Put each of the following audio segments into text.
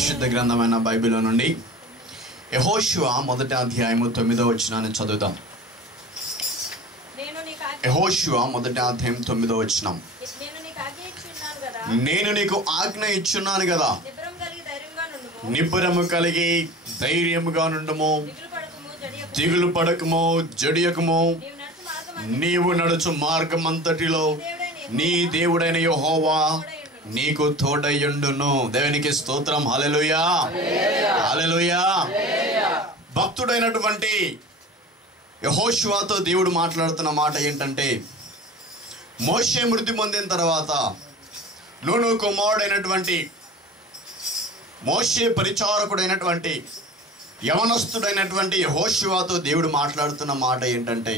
పరిశుద్ధ గ్రంథమైన బైబిల్ నుండి యెహోషువ మొదటి అధ్యాయము 9వ వచనాన్ని చదువుదాం. యెహోషువ మొదటి అధ్యాయం 9వ వచనం. నేను నీకు ఆజ్ఞ ఇచ్చున్నాను కదా, నిబ్బరము కలిగి ధైర్యముగా నుండుము, దిగులు పడకము, జడియకము. నీవు నడుచు మార్గం అంతటిలో నీ దేవుడైన యెహోవా నీకు తోడయుండును. దేవునికి స్తోత్రం. హల్లెలూయా, హల్లెలూయా. భక్తుడైనటువంటి యెహోషువతో దేవుడు మాట్లాడుతున్న మాట ఏంటంటే, మోషే మృతి పొందిన తర్వాత నూను కుమారుడైనటువంటి మోషే పరిచారకుడైనటువంటి యవనస్తుడైనటువంటి యెహోషువతో దేవుడు మాట్లాడుతున్న మాట ఏంటంటే,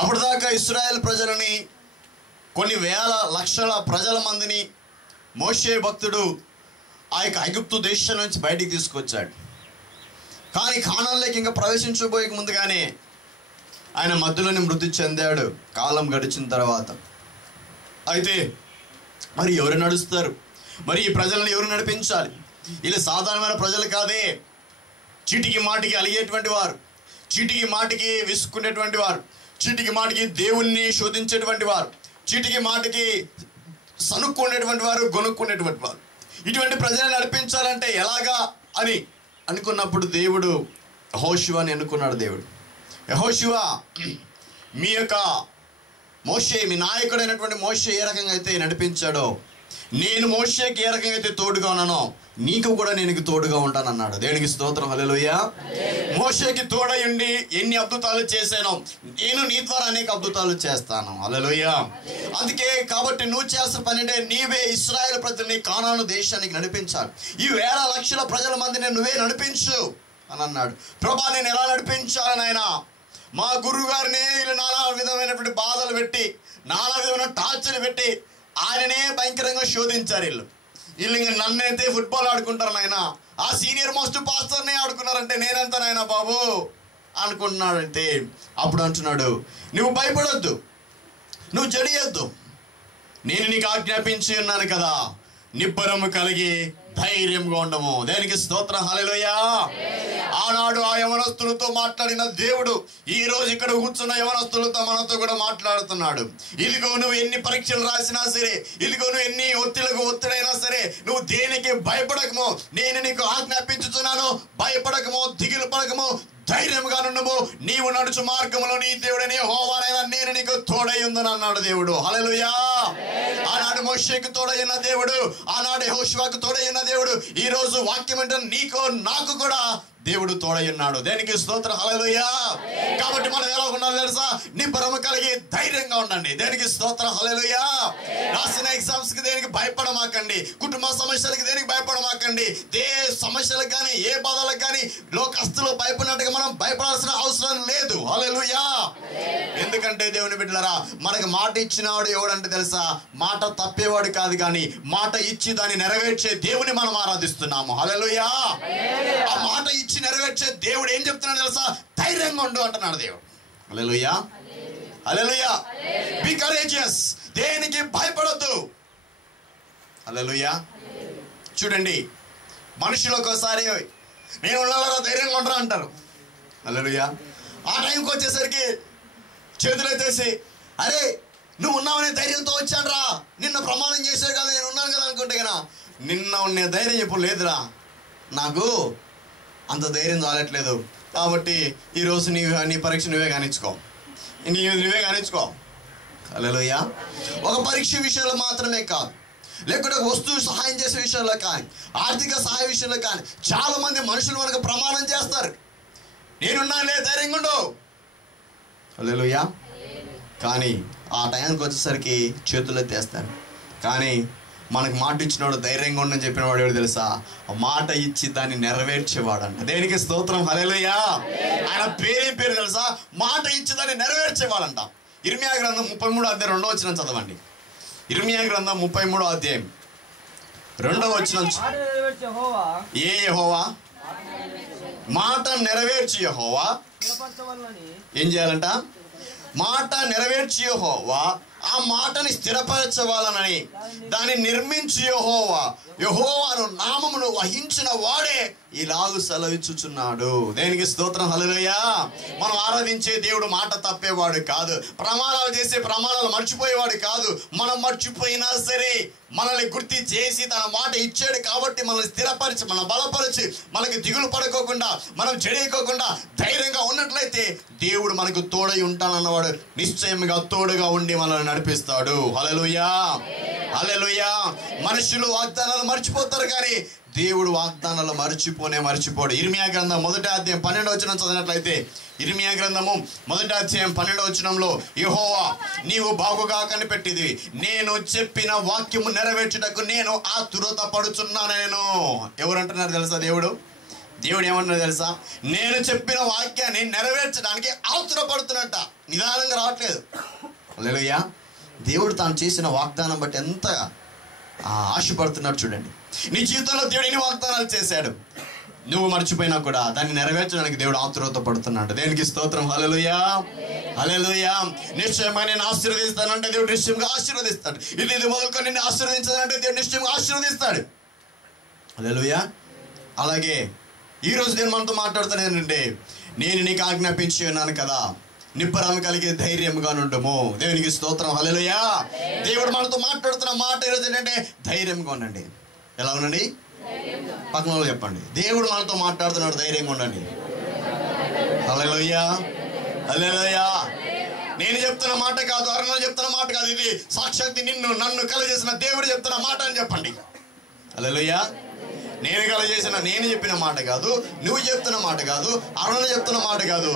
అప్పటిదాకా ఇశ్రాయేల్ ప్రజలని, కొన్ని వేల లక్షల ప్రజల మందిని మోషే భక్తుడు ఆ యొక్క ఐగుప్తు దేశం నుంచి బయటికి తీసుకొచ్చాడు. కానీ కానాన్లోకి ఇంకా ప్రవేశించబోయే ముందుగానే ఆయన మధ్యలోనే మృతి చెందాడు కాలం గడిచిన తర్వాత. అయితే మరి ఎవరు నడుస్తారు? మరి ఈ ప్రజలను ఎవరు నడిపించాలి? వీళ్ళు సాధారణమైన ప్రజలు కాదే, చీటికి మాటికి అలిగేటువంటి వారు, చీటికి మాటికి విసుక్కునేటువంటి వారు, చీటికి మాటికి దేవుణ్ణి శోధించేటువంటి వారు, చీటికి మాటికి సనుక్కునేటువంటి వారు, గొనుక్కునేటువంటి వారు. ఇటువంటి ప్రజలను నడిపించాలంటే ఎలాగా అని అనుకున్నప్పుడు దేవుడు యెహోషువని ఎన్నుకున్నాడు. దేవుడు యెహోషువ, మీ యొక్క మోషే, మీ నాయకుడైనటువంటి మోషే ఏ రకంగా అయితే నడిపించాడో, నేను మోషేకి ఏ రకంగా అయితే తోడుగా ఉన్నానో నీకు కూడా నేను తోడుగా ఉంటానన్నాడు. దేవునికి స్తోత్రం. హల్లెలూయా. మోషేకి తోడై ఉండి ఎన్ని అద్భుతాలు చేశానో నేను నీ ద్వారా అనేక అద్భుతాలు చేస్తాను. హల్లెలూయా. అందుకే కాబట్టి నువ్వు చేసిన పని అంటే నీవే ఇశ్రాయేలు ప్రజల్ని కానాను దేశానికి నడిపించాలి. ఈ వేల లక్షల ప్రజల మందిని నువ్వే నడిపించు అని అన్నాడు. ప్రభా, నేను ఎలా నడిపించాలని ఆయన మా గురువు గారిని వీళ్ళు నానా విధమైనటువంటి బాధలు పెట్టి, నానా విధమైన టార్చర్లు పెట్టి ఆయననే భయంకరంగా శోధించారు. వీళ్ళు ఇంక నన్నైతే ఫుట్బాల్ ఆడుకుంటారు నాయన, ఆ సీనియర్ మోస్ట్ పాస్టర్నే ఆడుకున్నారంటే నేనంత నాయన బాబు అనుకుంటున్నాడంటే, అప్పుడు అంటున్నాడు, నువ్వు భయపడొద్దు, నువ్వు జడియొద్దు, నేను నీకు ఆజ్ఞాపించి ఉన్నాను కదా, నిబ్బరము కలిగి ధైర్యంగా ఉండము. దేనికి స్తోత్రం. హల్లెలూయా. ఆనాడు ఆ యవనస్తులతో మాట్లాడిన దేవుడు ఈ రోజు ఇక్కడ కూర్చున్న యవనస్తులతో మనతో కూడా మాట్లాడుతున్నాడు. ఇదిగో నువ్వు ఎన్ని పరీక్షలు రాసినా సరే, ఇదిగో నువ్వు ఎన్ని ఒత్తిడైనా సరే, నువ్వు దేనికి భయపడకము, నేను నీకు ఆజ్ఞాపించుతున్నాను. భయపడకము, దిగులు పడకము, ధైర్యంగా నుండుము. నీవు నడుచు మార్గములో నీ దేవుడని యెహోవానైనా నేను నీకు తోడై ఉందని అన్నాడు దేవుడు. హల్లెలూయా. ఆనాడు మోషేకు తోడై ఉన్న దేవుడు, ఆనాడు యెహోషువకు తోడై ఉన్న దేవుడు, ఈ రోజు వాక్యం అంటే నీకు నాకు కూడా దేవుడు తోడై ఉన్నాడు. దేనికి స్తోత్రం. హల్లెలూయా. కాబట్టి మనం ఎలా ఉండాలి తెలుసా? నిబ్బరము కలిగి ధైర్యంగా ఉండండి. దేనికి స్తోత్రం. హల్లెలూయా. రాసిన ఎగ్జామ్స్ కి దేనికి భయపడమాకండి, కుటుంబ సమస్యలకి దేనికి భయపడమాకండి, సమస్యలకు కానీ ఏ బాధలకు కానీ లోకస్తులు భయపడినట్టుగా మనం భయపడాల్సిన అవసరం లేదు. హల్లెలూయా. ఎందుకంటే దేవుని బిడ్డలారా, మనకు మాట ఇచ్చినవాడు ఎవడంటే తెలుసా? మాట తప్పేవాడు కాదు, కానీ మాట ఇచ్చి దాన్ని నెరవేర్చే దేవుని మనం ఆరాధిస్తున్నాము. హల్లెలూయా. ఆ మాట ఇచ్చి నెరవేర్చే దేవుడు ఏం చెప్తున్నాడు తెలుసా? ధైర్యంగా ఉండు అంటున్నాడు దేవుడు. హల్లెలూయా, హల్లెలూయా. బి కరేజియస్, దేనికి భయపడొద్దు. హల్లెలూయా. చూడండి, మనుషులు ఒక్కోసారి నేను ఉన్నారా ధైర్యంగా ఉండరా అంటారు. హల్లెలూయా. ఆ టైంకి వచ్చేసరికి చేతులు ఎత్తేసి, అరే నువ్వు ఉన్నావనే ధైర్యంతో వచ్చాను రా, నిన్న ప్రమాణం చేసే కదా నేను ఉన్నాను కదా అనుకుంటే కదా, నిన్న ఉండే ధైర్యం ఇప్పుడు లేదురా, నాకు అంత ధైర్యం చాలట్లేదు, కాబట్టి ఈరోజు నీ పరీక్ష నువ్వే కానిచ్చుకో. హల్లెలూయా. ఒక పరీక్ష విషయంలో మాత్రమే కాదు, లేకుంటే వస్తువు సహాయం చేసే విషయంలో కానీ, ఆర్థిక సహాయ విషయంలో కానీ చాలా మంది మనుషులు మనకు ప్రమాణం చేస్తారు, నేనున్నానులే ధైర్యంగా ఉండు. హల్లెలూయా. కానీ ఆ టైంకి వచ్చేసరికి చేతులు ఎత్తేస్తారు. కానీ మనకు మాట ఇచ్చినవాడు ధైర్యంగా ఉండని చెప్పిన వాడు ఎవడు తెలుసా? మాట ఇచ్చి దాన్ని నెరవేర్చేవాడంట. దేనికి స్తోత్రం. హల్లెలూయా. ఆయన పేరు తెలుసా? మాట ఇచ్చి దాన్ని నెరవేర్చేవాడంట. ఇర్మియా గ్రంథం 33వ అధ్యాయం 2వ వచనం చదవండి. ఇర్మియా గ్రంథం 33వ అధ్యాయం 2వ వచనం. ఏ యెహోవా? మాట నెరవేర్చి యెహోవా ఏం చేయాలంట? మాట నెరవేర్చి యెహోవా ఆ మాటని స్థిరపరచవాలనని దాన్ని నిర్మించి యెహోవాను నామమును వహించిన వాడే ఇలాగు సెలవిచ్చుచున్నాడు. దేనికి స్తోత్రం. హల్లెలూయా. మనం ఆరాధించే దేవుడు మాట తప్పేవాడు కాదు. ప్రమాణాలు చేసే ప్రమాణాలు మర్చిపోయేవాడు కాదు. మనం మర్చిపోయినా సరే మనల్ని గుర్తి చేసి తన మాట ఇచ్చాడు కాబట్టి మనల్ని స్థిరపరిచి, మనం బలపరిచి, మనకి దిగులు పడుకోకుండా, మనం చెడిపోకుండా ధైర్యంగా ఉన్నట్లయితే దేవుడు మనకు తోడై ఉంటానన్నవాడు నిశ్చయంగా తోడుగా ఉండి మనల్ని నడిపిస్తాడు. హల్లెలూయా, హల్లెలూయా. మనుషులు వాగ్దానాలు మర్చిపోతారు కానీ దేవుడు వాగ్దానాలు మర్చిపోడు. ఇర్మియా గ్రంథం 1వ అధ్యాయం 12వ వచనం చదివినట్లయితే, ఇర్మియా గ్రంథము 1వ అధ్యాయం 12వ వచనంలో, యెహోవా నీవు బాగుగా కనిపెట్టిది, నేను చెప్పిన వాక్యము నెరవేర్చుటకు నేను ఆతురత పడుచున్నాను. ఎవరంటున్నారు తెలుసా? దేవుడు ఏమంటున్నారు తెలుసా? నేను చెప్పిన వాక్యాన్ని నెరవేర్చడానికి ఆతురపడుతున్నట్ట, నిదానంగా రావట్లేదు. హల్లెలూయా. దేవుడు తాను చేసిన వాగ్దానం బట్టి ఎంత ఆశపడుతున్నాడు చూడండి. నీ జీవితంలో దేవుడు ఎన్ని వాగ్దానాలు చేశాడు, నువ్వు మర్చిపోయినా కూడా దాన్ని నెరవేర్చడానికి దేవుడు ఆతురత పడుతున్నాడు. దేనికి స్తోత్రం. హల్లెలూయా, హల్లెలూయా. నిశ్చయంగా నేను ఆశీర్వదిస్తానంటే దేవుడు నిశ్చయంగా ఆశీర్వదిస్తాడు. ఇది మొదలుకొని నిన్ను ఆశీర్వదించాలంటే దేవుడు నిశ్చయంగా ఆశీర్వదిస్తాడు. హల్లెలూయా. అలాగే ఈరోజు నేను మనతో మాట్లాడుతాను ఏంటంటే, నేను నీకు ఆజ్ఞాపించి ఉన్నాను కదా, నిబ్బరం కలిగి ధైర్యంగా నుండుము. దేవునికి స్తోత్రం. హల్లెలూయా. దేవుడు మనతో మాట్లాడుతున్న మాట ఈరోజు ఏంటంటే ధైర్యంగా ఉండండి. ఎలా ఉండండి? పక్కన వాళ్ళు చెప్పండి, దేవుడు మనతో మాట్లాడుతున్నాడు, ధైర్యంగా ఉండండి. హల్లెలూయా, హల్లెలూయా. నేను చెప్తున్న మాట కాదు, అరుణ చెప్తున్న మాట కాదు, ఇది సాక్షాత్ నన్ను కలగజేసిన దేవుడు చెప్తున్న మాట అని చెప్పండి. హల్లెలూయా. నేను చెప్పిన మాట కాదు, నువ్వు చెప్తున్న మాట కాదు, అరుణ చెప్తున్న మాట కాదు,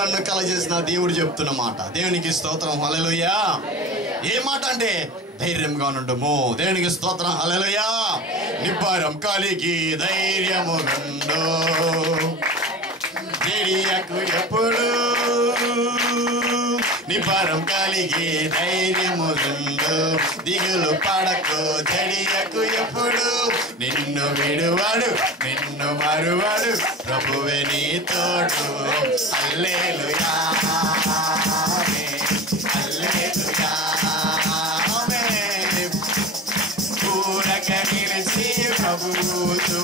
నన్ను కలగజేసిన దేవుడు చెప్తున్న మాట. దేవునికి స్తోత్రం. హల్లెలూయా. ఏ మాట అంటే ధైర్యంగా నుండుము. దేవునికి స్తోత్రం. హల్లెలూయా. నిబ్బరం కలిగి ధైర్యము నుండు, జడియకు ఎప్పుడు, నిబ్బరం కలిగి ధైర్యము నుండు, దిగులు పడకు, జడియకు ఎప్పుడు, నిన్ను విడువాడు, నిన్ను మరువాడు, ప్రభువే నీ తోడు. హల్లెలూయా, హల్లెలూయా. పూరక నిలిచి ప్రభువుతో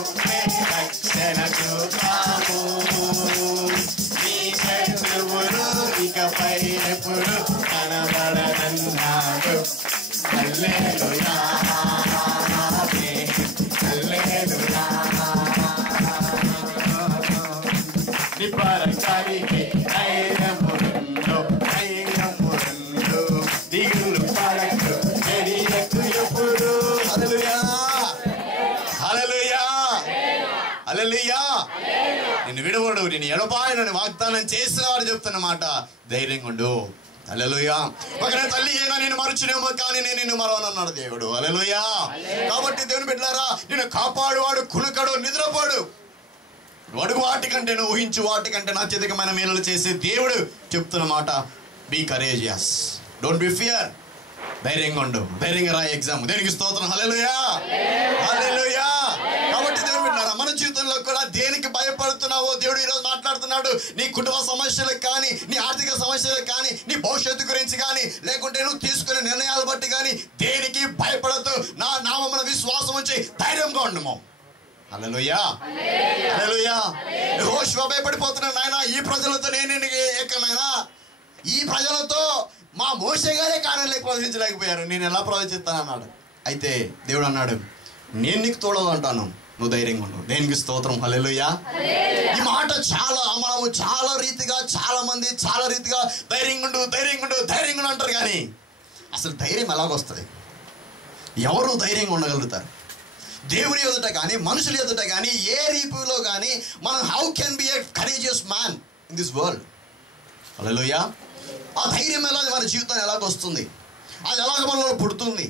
రక్షణ చూపాము, నీ శత్రువులు ఇకపై ఎప్పుడు కనబడనన్నాడు. హల్లెలూయా, హల్లెలూయా. నిబ్బరం కలిగి ధైర్యము నుండు, దిగులు పడకు, జడియకు ఎప్పుడు. హల్లెలూయా, హల్లెలూయా, హల్లెలూయా. నిన్ను విడవడు, నిన్ను ఎడబాయనని వాగ్దానం చేసిన వాడు చెప్తున్న మాట ధైర్యంగా ఉండు. హల్లెలూయా. ఒకరి తల్లి అయినా నేను మరచునేమో కానీ నేను నిన్ను మరవనన్నాడు దేవుడు. హల్లెలూయా. కాబట్టి దేవుని బిడ్డలారా, నిన్ను కాపాడువాడు కునుకడు, నిద్రపోడు. అడుగు వాటికంటే, నువ్వు ఊహించు వాటికంటే అత్యధికమైన మేలులు చేసే దేవుడు చెప్తున్న మాట, be courageous, don't be fear. ధైర్యంగా ఉండు, ధైర్యంగా రాయి ఎగ్జామ్. దేనికి స్తోత్రం. హల్లెలూయా, హల్లెలూయా. కాబట్టి దేవుడు విన్నారా, మన జీవితంలో కూడా దేనికి భయపడుతున్నావో దేవుడు ఈరోజు మాట్లాడుతున్నాడు. నీ కుటుంబ సమస్యలకు కానీ, నీ ఆర్థిక సమస్యలకు కానీ, నీ భవిష్యత్తు గురించి కానీ, లేకుంటే నువ్వు తీసుకునే నిర్ణయాలు బట్టి కానీ దేనికి భయపడద్దు. నా నామమున విశ్వాసం ఉంచి ధైర్యంగా ఉండము. హల్లెలూయా, హల్లెలూయా. యెహోషువ భయపడిపోతున్నాడు, నాయన ఈ ప్రజలతో నేను ఏకమైనా, ఈ ప్రజలతో మా మోషే గారే కార్యాలయం ప్రవచించలేకపోయారు, నేను ఎలా ప్రవచిస్తానన్నాడు. అయితే దేవుడు అన్నాడు, నేను నీకు తోడవు అంటాను, నువ్వు ధైర్యంగా ఉండు. దేనికి స్తోత్రం. హల్లెలూయా. ఈ మాట మనము చాలా మంది చాలా రీతిగా ధైర్యంగా ఉండు అంటారు. కానీ అసలు ధైర్యం ఎలాగొస్తుంది? ఎవరు ధైర్యంగా ఉండగలుగుతారు? దేవుని ఎదుట కానీ, మనుషుల ఎదుట కానీ, ఏ రీతిలో కానీ మనం how can be a courageous man in this world? Hallelujah. ఆ ధైర్యం ఎలా మన జీవితం ఎలాగొస్తుంది? అది ఎలాగ మనలో పుడుతుంది?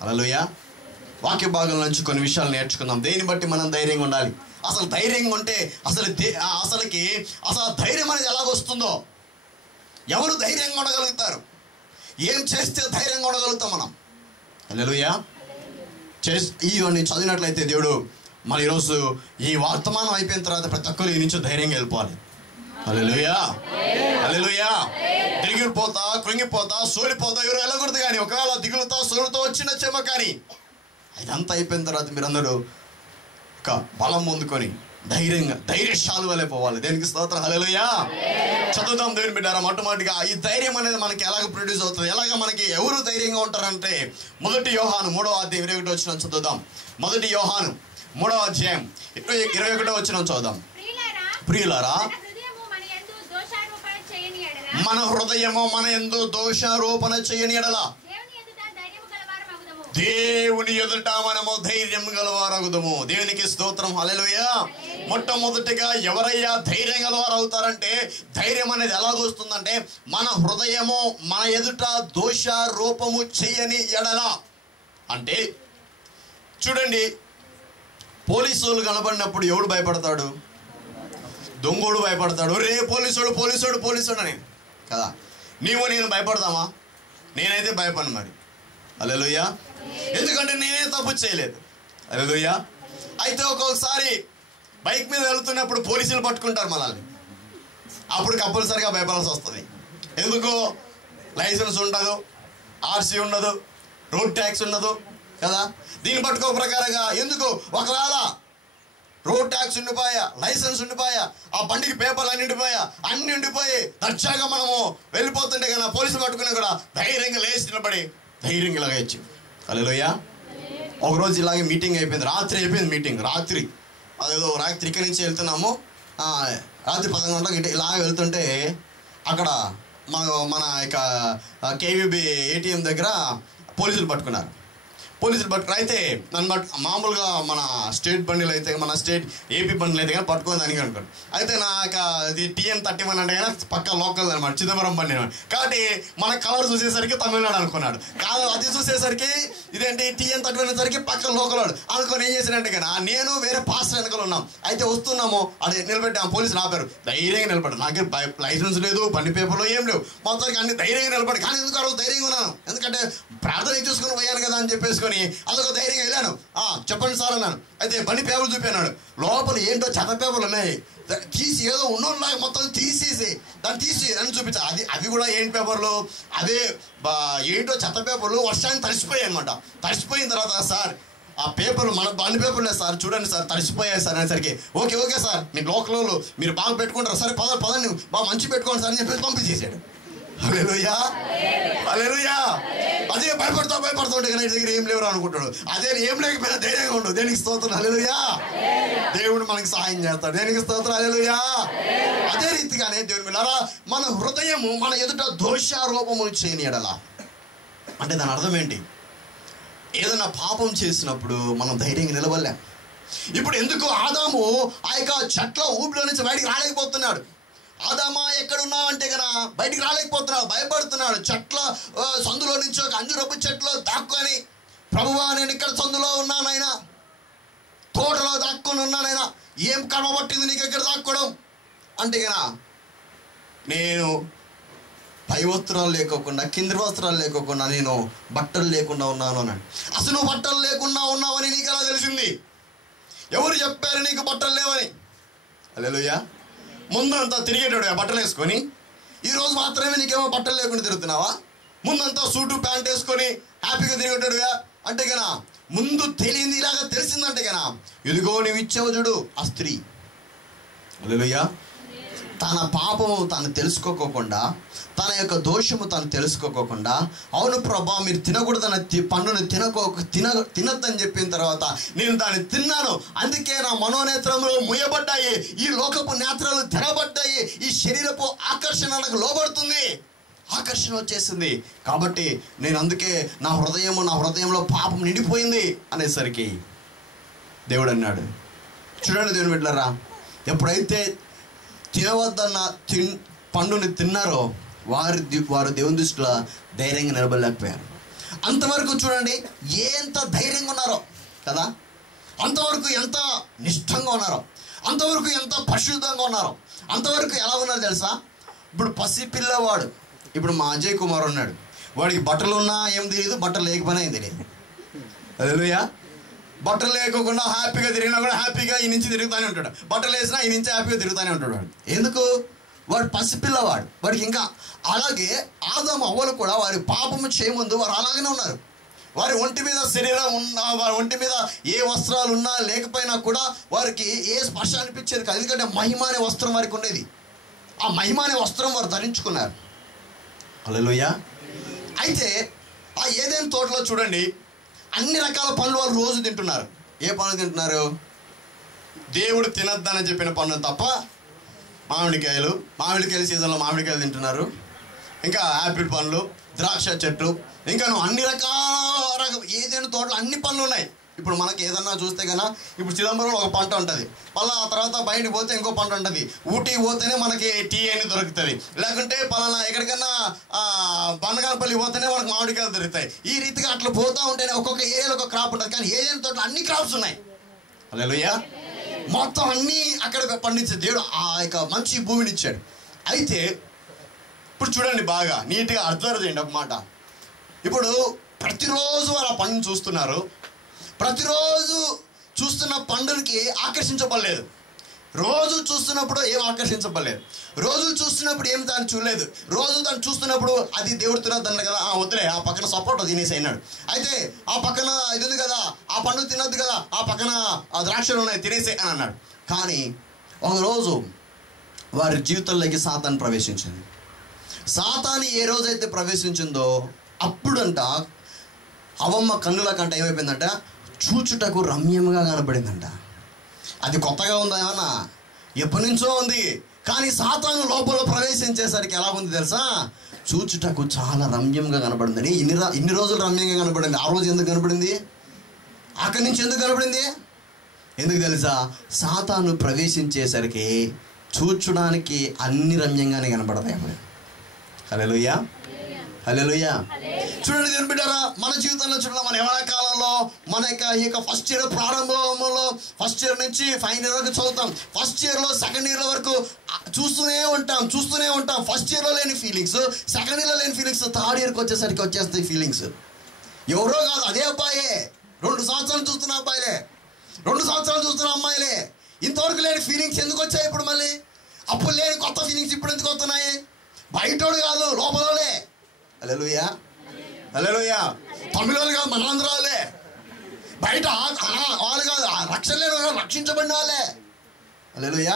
హల్లెలూయా. వాక్య భాగం నుంచి కొన్ని విషయాలు నేర్చుకుందాం. దేని బట్టి మనం ధైర్యంగా ఉండాలి? అసలు ధైర్యంగా ఉంటే అసలు ధైర్యం అనేది ఎలాగొస్తుందో, ఎవరు ధైర్యంగా ఉండగలుగుతారు? ఏం చేస్తే ధైర్యంగా ఉండగలుగుతాం మనం? హల్లెలూయా. ఇవన్నీ చదివినట్లయితే దేవుడు మన ఈరోజు ఈ వర్తమానం అయిపోయిన తర్వాత ప్రతి ఒక్కరు ఈ నుంచి ధైర్యంగా వెళ్ళిపోవాలి. హల్లెలూయా, హల్లెలూయా. తిరిగిపోతా, కృంగిపోతా, సోలిపోతా ఎవరు వెళ్ళకూడదు. కానీ ఒకవేళ దిగులుతో సోలుతో వచ్చినచ్చేమో, కానీ ఇదంతా అయిపోయిన తర్వాత మీరందరూ ఒక బలం పొందుకొని ధైర్యంగా ధైర్యశాలు వలె పోవాలి. దేనికి స్తోత్రం, హల్లెలూయా. చదువుదాం దేవుని బిడ్డారా. మొట్టమొదటిగా ఈ ధైర్యం అనేది మనకి ఎలాగ ప్రొడ్యూస్ అవుతుంది, ఎలాగ మనకి ఎవరు ధైర్యంగా ఉంటారంటే 1 యోహాను 3వ అధ్యాయం 21 వచనం చదువుదాం. 1 యోహాను 3వ అధ్యాయం 21 వచనం చదువుదాం. ప్రియులారా, మన హృదయము మన యందు దోషారోపణ చేయని ఎడల దేవుని ఎదుట మనము ధైర్యం గలవారగుదము. దేవునికి స్తోత్రం, హల్లెలూయా. మొట్టమొదటిగా ఎవరయ్యా ధైర్యం గలవారు అవుతారంటే, ధైర్యం అనేది ఎలాగొస్తుందంటే మన హృదయము మన ఎదుట దోషారోపము చేయని ఎడల. అంటే చూడండి, పోలీసు వాళ్ళు కనబడినప్పుడు ఎవడు భయపడతాడు? దొంగోడు భయపడతాడు. రే పోలీసుడు పోలీసుడు పోలీసుడు అని కదా. నీవు నేను భయపడతామా? నేనైతే భయపడను మరి. హల్లెలూయా. ఎందుకంటే నేనే తప్పు చేయలేదు. హల్లెలూయా. అయితే ఒక్కొక్కసారి బైక్ మీద వెళ్తున్నప్పుడు పోలీసులు పట్టుకుంటారు మనల్ని. అప్పుడు కంపల్సరిగా భయపడాల్సి వస్తుంది. ఎందుకు? లైసెన్స్ ఉండదు, ఆర్సీ ఉండదు, రోడ్ ట్యాక్స్ ఉండదు కదా. దీన్ని పట్టుకో ప్రకారంగా ఎందుకు? ఒకవేళ రోడ్ ట్యాక్స్ ఉండిపోయా, లైసెన్స్ ఉండిపోయా, ఆ బండికి పేపర్లు అన్ని ఉండిపోయి దర్జాగా మనము వెళ్ళిపోతుంటే కదా, పోలీసులు పట్టుకున్నా కూడా ధైర్యంగా లేచి నిలబడి ధైర్యంగా ఇలాగచ్చు. హల్లెలూయా. ఒకరోజు ఇలాగే మీటింగ్ అయిపోయింది, రాత్రి అయిపోయింది మీటింగ్. రాత్రి ఇక్కడి నుంచి వెళ్తున్నాము, రాత్రి 11 గంటలకు ఇలాగ వెళ్తుంటే అక్కడ మన ఇక కేవీబీ ఏటీఎం దగ్గర పోలీసులు పట్టుకున్నారు. అయితే నన్ను మామూలుగా మన స్టేట్ బండిలు అయితే, మన స్టేట్ ఏపీ బండిలు అయితే కానీ పట్టుకొని దానికి అనుకోండి. అయితే నాకు అది TN31 అంటే కానీ పక్క లోకల్ అనమాట, చిదంబరం బండి అనమాట. కాబట్టి మన కలర్ చూసేసరికి తమిళనాడు అనుకున్నాడు. కాదు, అది చూసేసరికి ఇదేంటి TN31 అనేసరికి పక్క లోకల్ వాడు అనుకొని ఏం చేశాడంటే కానీ నేను వేరే పాస్టర్ వెనకాల ఉన్నాం. అయితే వస్తున్నాము, అది నిలబెట్టాము. పోలీసులు ఆపారు. ధైర్యంగా నిలబడ్డారు. నాకు లైసెన్స్ లేదు, బండి పేపర్లు ఏం లేవు. మొత్తానికి అన్ని ధైర్యంగా నిలబడి. కానీ ఎందుకు ఆ రోజు ధైర్యంగా ఉన్నాను? ఎందుకంటే ప్రార్థన చూసుకుని పోయాను కదా అని చెప్పేసుకొని అదొక ధైర్యంగా వెళ్ళాను. చెప్పండి సార్ అన్నాను. అయితే బండి పేపర్లు చూపాడు. లోపల ఏంటో చెత్త పేపర్లు ఉన్నాయి. తీసి ఏదో ఉన్నోలాగా మొత్తం తీసేసి దాన్ని తీసి అని చూపించాను. అవి కూడా ఏంటి పేపర్లు? అదే ఏంటో చెత్త పేపర్లు వర్షానికి తడిసిపోయాయి అనమాట. తడిసిపోయిన తర్వాత సార్ ఆ పేపర్లు మన బండి పేపర్లే సార్, చూడండి సార్ తడిసిపోయాయి సార్ అనేసరికి ఓకే సార్, మీ లోకల్లో మీరు బాగా పెట్టుకుంటారు, సరే పదండి బాగా మంచి పెట్టుకోండి సార్ అని చెప్పి పంపించేసాడు. హల్లెలూయా, హల్లెలూయా. అదే భయపడతా ఉంటే కానీ దగ్గర ఏం లేవు అనుకుంటాడు. అదే ఏం లేకపోయినా ధైర్యంగా ఉండు. దేనికి స్తోత్రం, హల్లెలూయా. దేవుడు మనకి సహాయం చేస్తాడు. దేనికి స్తోత్రం, హల్లెలూయా. అదే రీతిగానే దేవుని బిడ్డలారా, మన హృదయము మన ఎదుట దోషారోపము చేయని ఎడల. అంటే దాని అర్థం ఏంటి? ఏదైనా పాపం చేసినప్పుడు మనం ధైర్యంగా నిలబడలేం. ఇప్పుడు ఎందుకు ఆదాము ఆ యొక్క చెట్ల ఊపిలో నుంచి బయటికి రాలేకపోతున్నాడు? ఆదామా ఎక్కడున్నావు అంటే కదా బయటికి రాలేకపోతున్నాడు, భయపడుతున్నాడు. చెట్ల సందులో నుంచి ఒక అంజూరపు చెట్లో దాక్కొని, ప్రభువా నేను ఇక్కడ సందులో ఉన్నానైనా, తోటలో దాక్కొని ఉన్నానైనా, ఏం కర్మ పట్టింది నీకు ఎక్కడ దాక్కోవడం అంటే కదా, నేను పై వస్త్రాలు లేకోకుండా కింది వస్త్రాలు లేకోకుండా నేను బట్టలు లేకుండా ఉన్నాను అన్నాడు. అసలు నువ్వు బట్టలు లేకుండా ఉన్నావని నీకు ఎలా తెలిసింది? ఎవరు చెప్పారు నీకు బట్టలు లేవని? హల్లెలూయా. ముందంతా తిరిగేటాడు బట్టలు వేసుకొని, ఈరోజు మాత్రమే నీకేమో బట్టలు లేకుండా తిరుగుతున్నావా? ముందంతా సూటు ప్యాంట్ వేసుకొని హ్యాపీగా తిరిగేటాడుగా అంటే కనా, ముందు తెలియంది ఇలాగా తెలిసిందంటే కనా, ఇదిగో నీవు ఇచ్చావు చూడు ఆ స్త్రీ. హల్లెలూయా. తన పాపము తాను తెలుసుకోకుండా, తన యొక్క దోషము తాను తెలుసుకోకుండా, అవును ప్రభా మీరు తినకూడదన్న పండును తినొద్దని చెప్పిన తర్వాత నేను దాన్ని తిన్నాను, అందుకే నా మనోనేత్రములు ముయ్యబడ్డాయి, ఈ లోకపు నేత్రాలు తెరబడ్డాయి, ఈ శరీరపు ఆకర్షణ నాకు లోబడుతుంది, ఆకర్షణ వచ్చేసింది, కాబట్టి నేను అందుకే నా హృదయంలో పాపం నిండిపోయింది అనేసరికి దేవుడు అన్నాడు. చూడండి దేవుని బిడ్డలారా, ఎప్పుడైతే తినవద్దన్న పండుని తిన్నారో వారు దేవుని దృష్టిలో ధైర్యంగా నిలబడలేకపోయారు. అంతవరకు చూడండి ఎంత ధైర్యంగా ఉన్నారో కదా, అంతవరకు ఎంత నిష్ఠంగా ఉన్నారో, అంతవరకు ఎంత పరిశుద్ధంగా ఉన్నారో, అంతవరకు ఎలా ఉన్నారో తెలుసా? ఇప్పుడు పసిపిల్లవాడు, ఇప్పుడు మా అజయ్ కుమార్ ఉన్నాడు, వాడికి బట్టలు ఉన్నా ఏం తెలియదు, బట్టలు లేకపోయినా ఏం తెలియదు. హల్లెలూయా. బట్టలు లేకుండా హ్యాపీగా తిరిగినా కూడా హ్యాపీగా ఈ నుంచి తిరుగుతూనే ఉంటాడు, బట్టలు వేసినా ఈ నుంచి హ్యాపీగా తిరుగుతూనే ఉంటాడు. ఎందుకు? వాడు పసిపిల్లవాడు, వాడికి ఇంకా. అలాగే ఆదాము అవ్వలు కూడా వారి పాపము చేయముందు వారు అలాగనే ఉన్నారు. వారి ఒంటి మీద శరీరం ఉన్నా, వారి ఒంటి మీద ఏ వస్త్రాలు ఉన్నా లేకపోయినా కూడా వారికి ఏ స్పర్శ అనిపించేది కాదు. ఎందుకంటే మహిమ అనే వస్త్రం వారికి ఉండేది. ఆ మహిమ అనే వస్త్రం వారు ధరించుకున్నారు. హల్లెలూయా. అయితే ఆ ఏదైనా తోటలో చూడండి, అన్ని రకాల పండ్లు వాళ్ళు రోజు తింటున్నారు. ఏ పండ్లు తింటున్నారు? దేవుడు తినద్దని చెప్పిన పండ్లు తప్ప. మామిడికాయలు సీజన్లో మామిడికాయలు తింటున్నారు. ఇంకా యాపిల్ పండ్లు, ద్రాక్ష చెట్టు, ఇంకా అన్ని రకాల ఏదైనా తోటలో అన్ని పండ్లు ఉన్నాయి. ఇప్పుడు మనకి ఏదన్నా చూస్తే కన్నా, ఇప్పుడు చిదంబరంలో ఒక పంట ఉంటుంది, మళ్ళీ ఆ తర్వాత బయటికి పోతే ఇంకో పంట ఉంటుంది. ఊటీకి పోతేనే మనకి టీ అని దొరుకుతుంది, లేకుంటే పలానా ఎక్కడికన్నా బండగానపల్లి పోతేనే మనకు మామిడికాయలు దొరుకుతాయి. ఈ రీతిగా అట్లా పోతూ ఉంటేనే ఒక్కొక్క ఏరియాలో ఒక క్రాప్ ఉంటుంది. కానీ ఏదైనా తోటలో అన్ని క్రాప్స్ ఉన్నాయి. హల్లెలూయా. మొత్తం అన్నీ అక్కడ పండించే దేవుడు ఆ యొక్క మంచి భూమిని ఇచ్చాడు. అయితే ఇప్పుడు చూడండి, బాగా నీట్గా అబ్జర్వ్ చేయండి ఒక మాట. ఇప్పుడు ప్రతిరోజు వారు ఆ పండుని చూస్తున్నారు. ప్రతిరోజు చూస్తున్న పండుకి ఆకర్షించబడలేదు. రోజు చూస్తున్నప్పుడు ఏం ఆకర్షించబడలేదు. రోజు చూస్తున్నప్పుడు ఏం దాన్ని చూడలేదు. రోజు దాన్ని చూస్తున్నప్పుడు అది దేవుడు తినొద్దు కదా, వద్దులే ఆ పక్కన సపోటా తినేసి అయినాడు. అయితే ఆ పక్కన ఇది ఉంది కదా, ఆ పండు తినొద్దు కదా, ఆ పక్కన ఆ ద్రాక్షలు ఉన్నాయి తినేసే అని అన్నాడు. కానీ ఒకరోజు వారి జీవితంలోకి సాతాను ప్రవేశించింది. సాతాను ఏ రోజైతే ప్రవేశించిందో అప్పుడంట అవమ్మ కన్నుల కంట ఏమైపోయిందంట, చూచుటకు రమ్యంగా కనబడిందంట. అది కొత్తగా ఉందా ఏమన్నా? ఎప్పటి నుంచో ఉంది. కానీ సాతాను లోపల ప్రవేశించేసరికి ఎలా ఉంది తెలుసా? చూచుటకు చాలా రమ్యంగా కనబడిందని. ఇన్ని రోజులు రమ్యంగా కనబడింది. ఆ రోజు ఎందుకు కనబడింది? అక్కడి నుంచి ఎందుకు కనబడింది? ఎందుకు తెలుసా? సాతాను ప్రవేశించేసరికి చూచడానికి అన్ని రమ్యంగానే కనబడతాయి. హల్లెలూయా, హల్లెలూయా. చూడండి దేవుని బిడ్డలారా, మన జీవితంలో చూడండి, మన యవ్వన కాలంలో మన యొక్క ఫస్ట్ ఇయర్ ప్రారంభంలో, ఫస్ట్ ఇయర్ నుంచి ఫైనల్ ఇయర్ వరకు చదువుతాం. ఫస్ట్ ఇయర్లో సెకండ్ ఇయర్ వరకు చూస్తూనే ఉంటాం. ఫస్ట్ ఇయర్లో లేని ఫీలింగ్స్, సెకండ్ ఇయర్లో లేని ఫీలింగ్స్, థర్డ్ ఇయర్కి వచ్చేసరికి వచ్చేస్తాయి ఫీలింగ్స్. ఎవరో కాదు, అదే అబ్బాయే. 2 సంవత్సరాలు చూస్తున్న అబ్బాయిలే, 2 సంవత్సరాలు చూస్తున్న అమ్మాయిలే. ఇంతవరకు లేని ఫీలింగ్స్ ఎందుకు వచ్చాయి ఇప్పుడు? మళ్ళీ అప్పుడు లేని కొత్త ఫీలింగ్స్ ఇప్పుడు ఎందుకు వస్తున్నాయి? బయటోడు కాదు, లోపలే. హల్లెలూయా, హల్లెలూయా. తమిళోళ్ళు కాదు, మనందరాలే. బయట వాళ్ళు కాదు, రక్షణ లేని వాళ్ళు, రక్షించబడిన వాళ్ళే. హల్లెలూయా.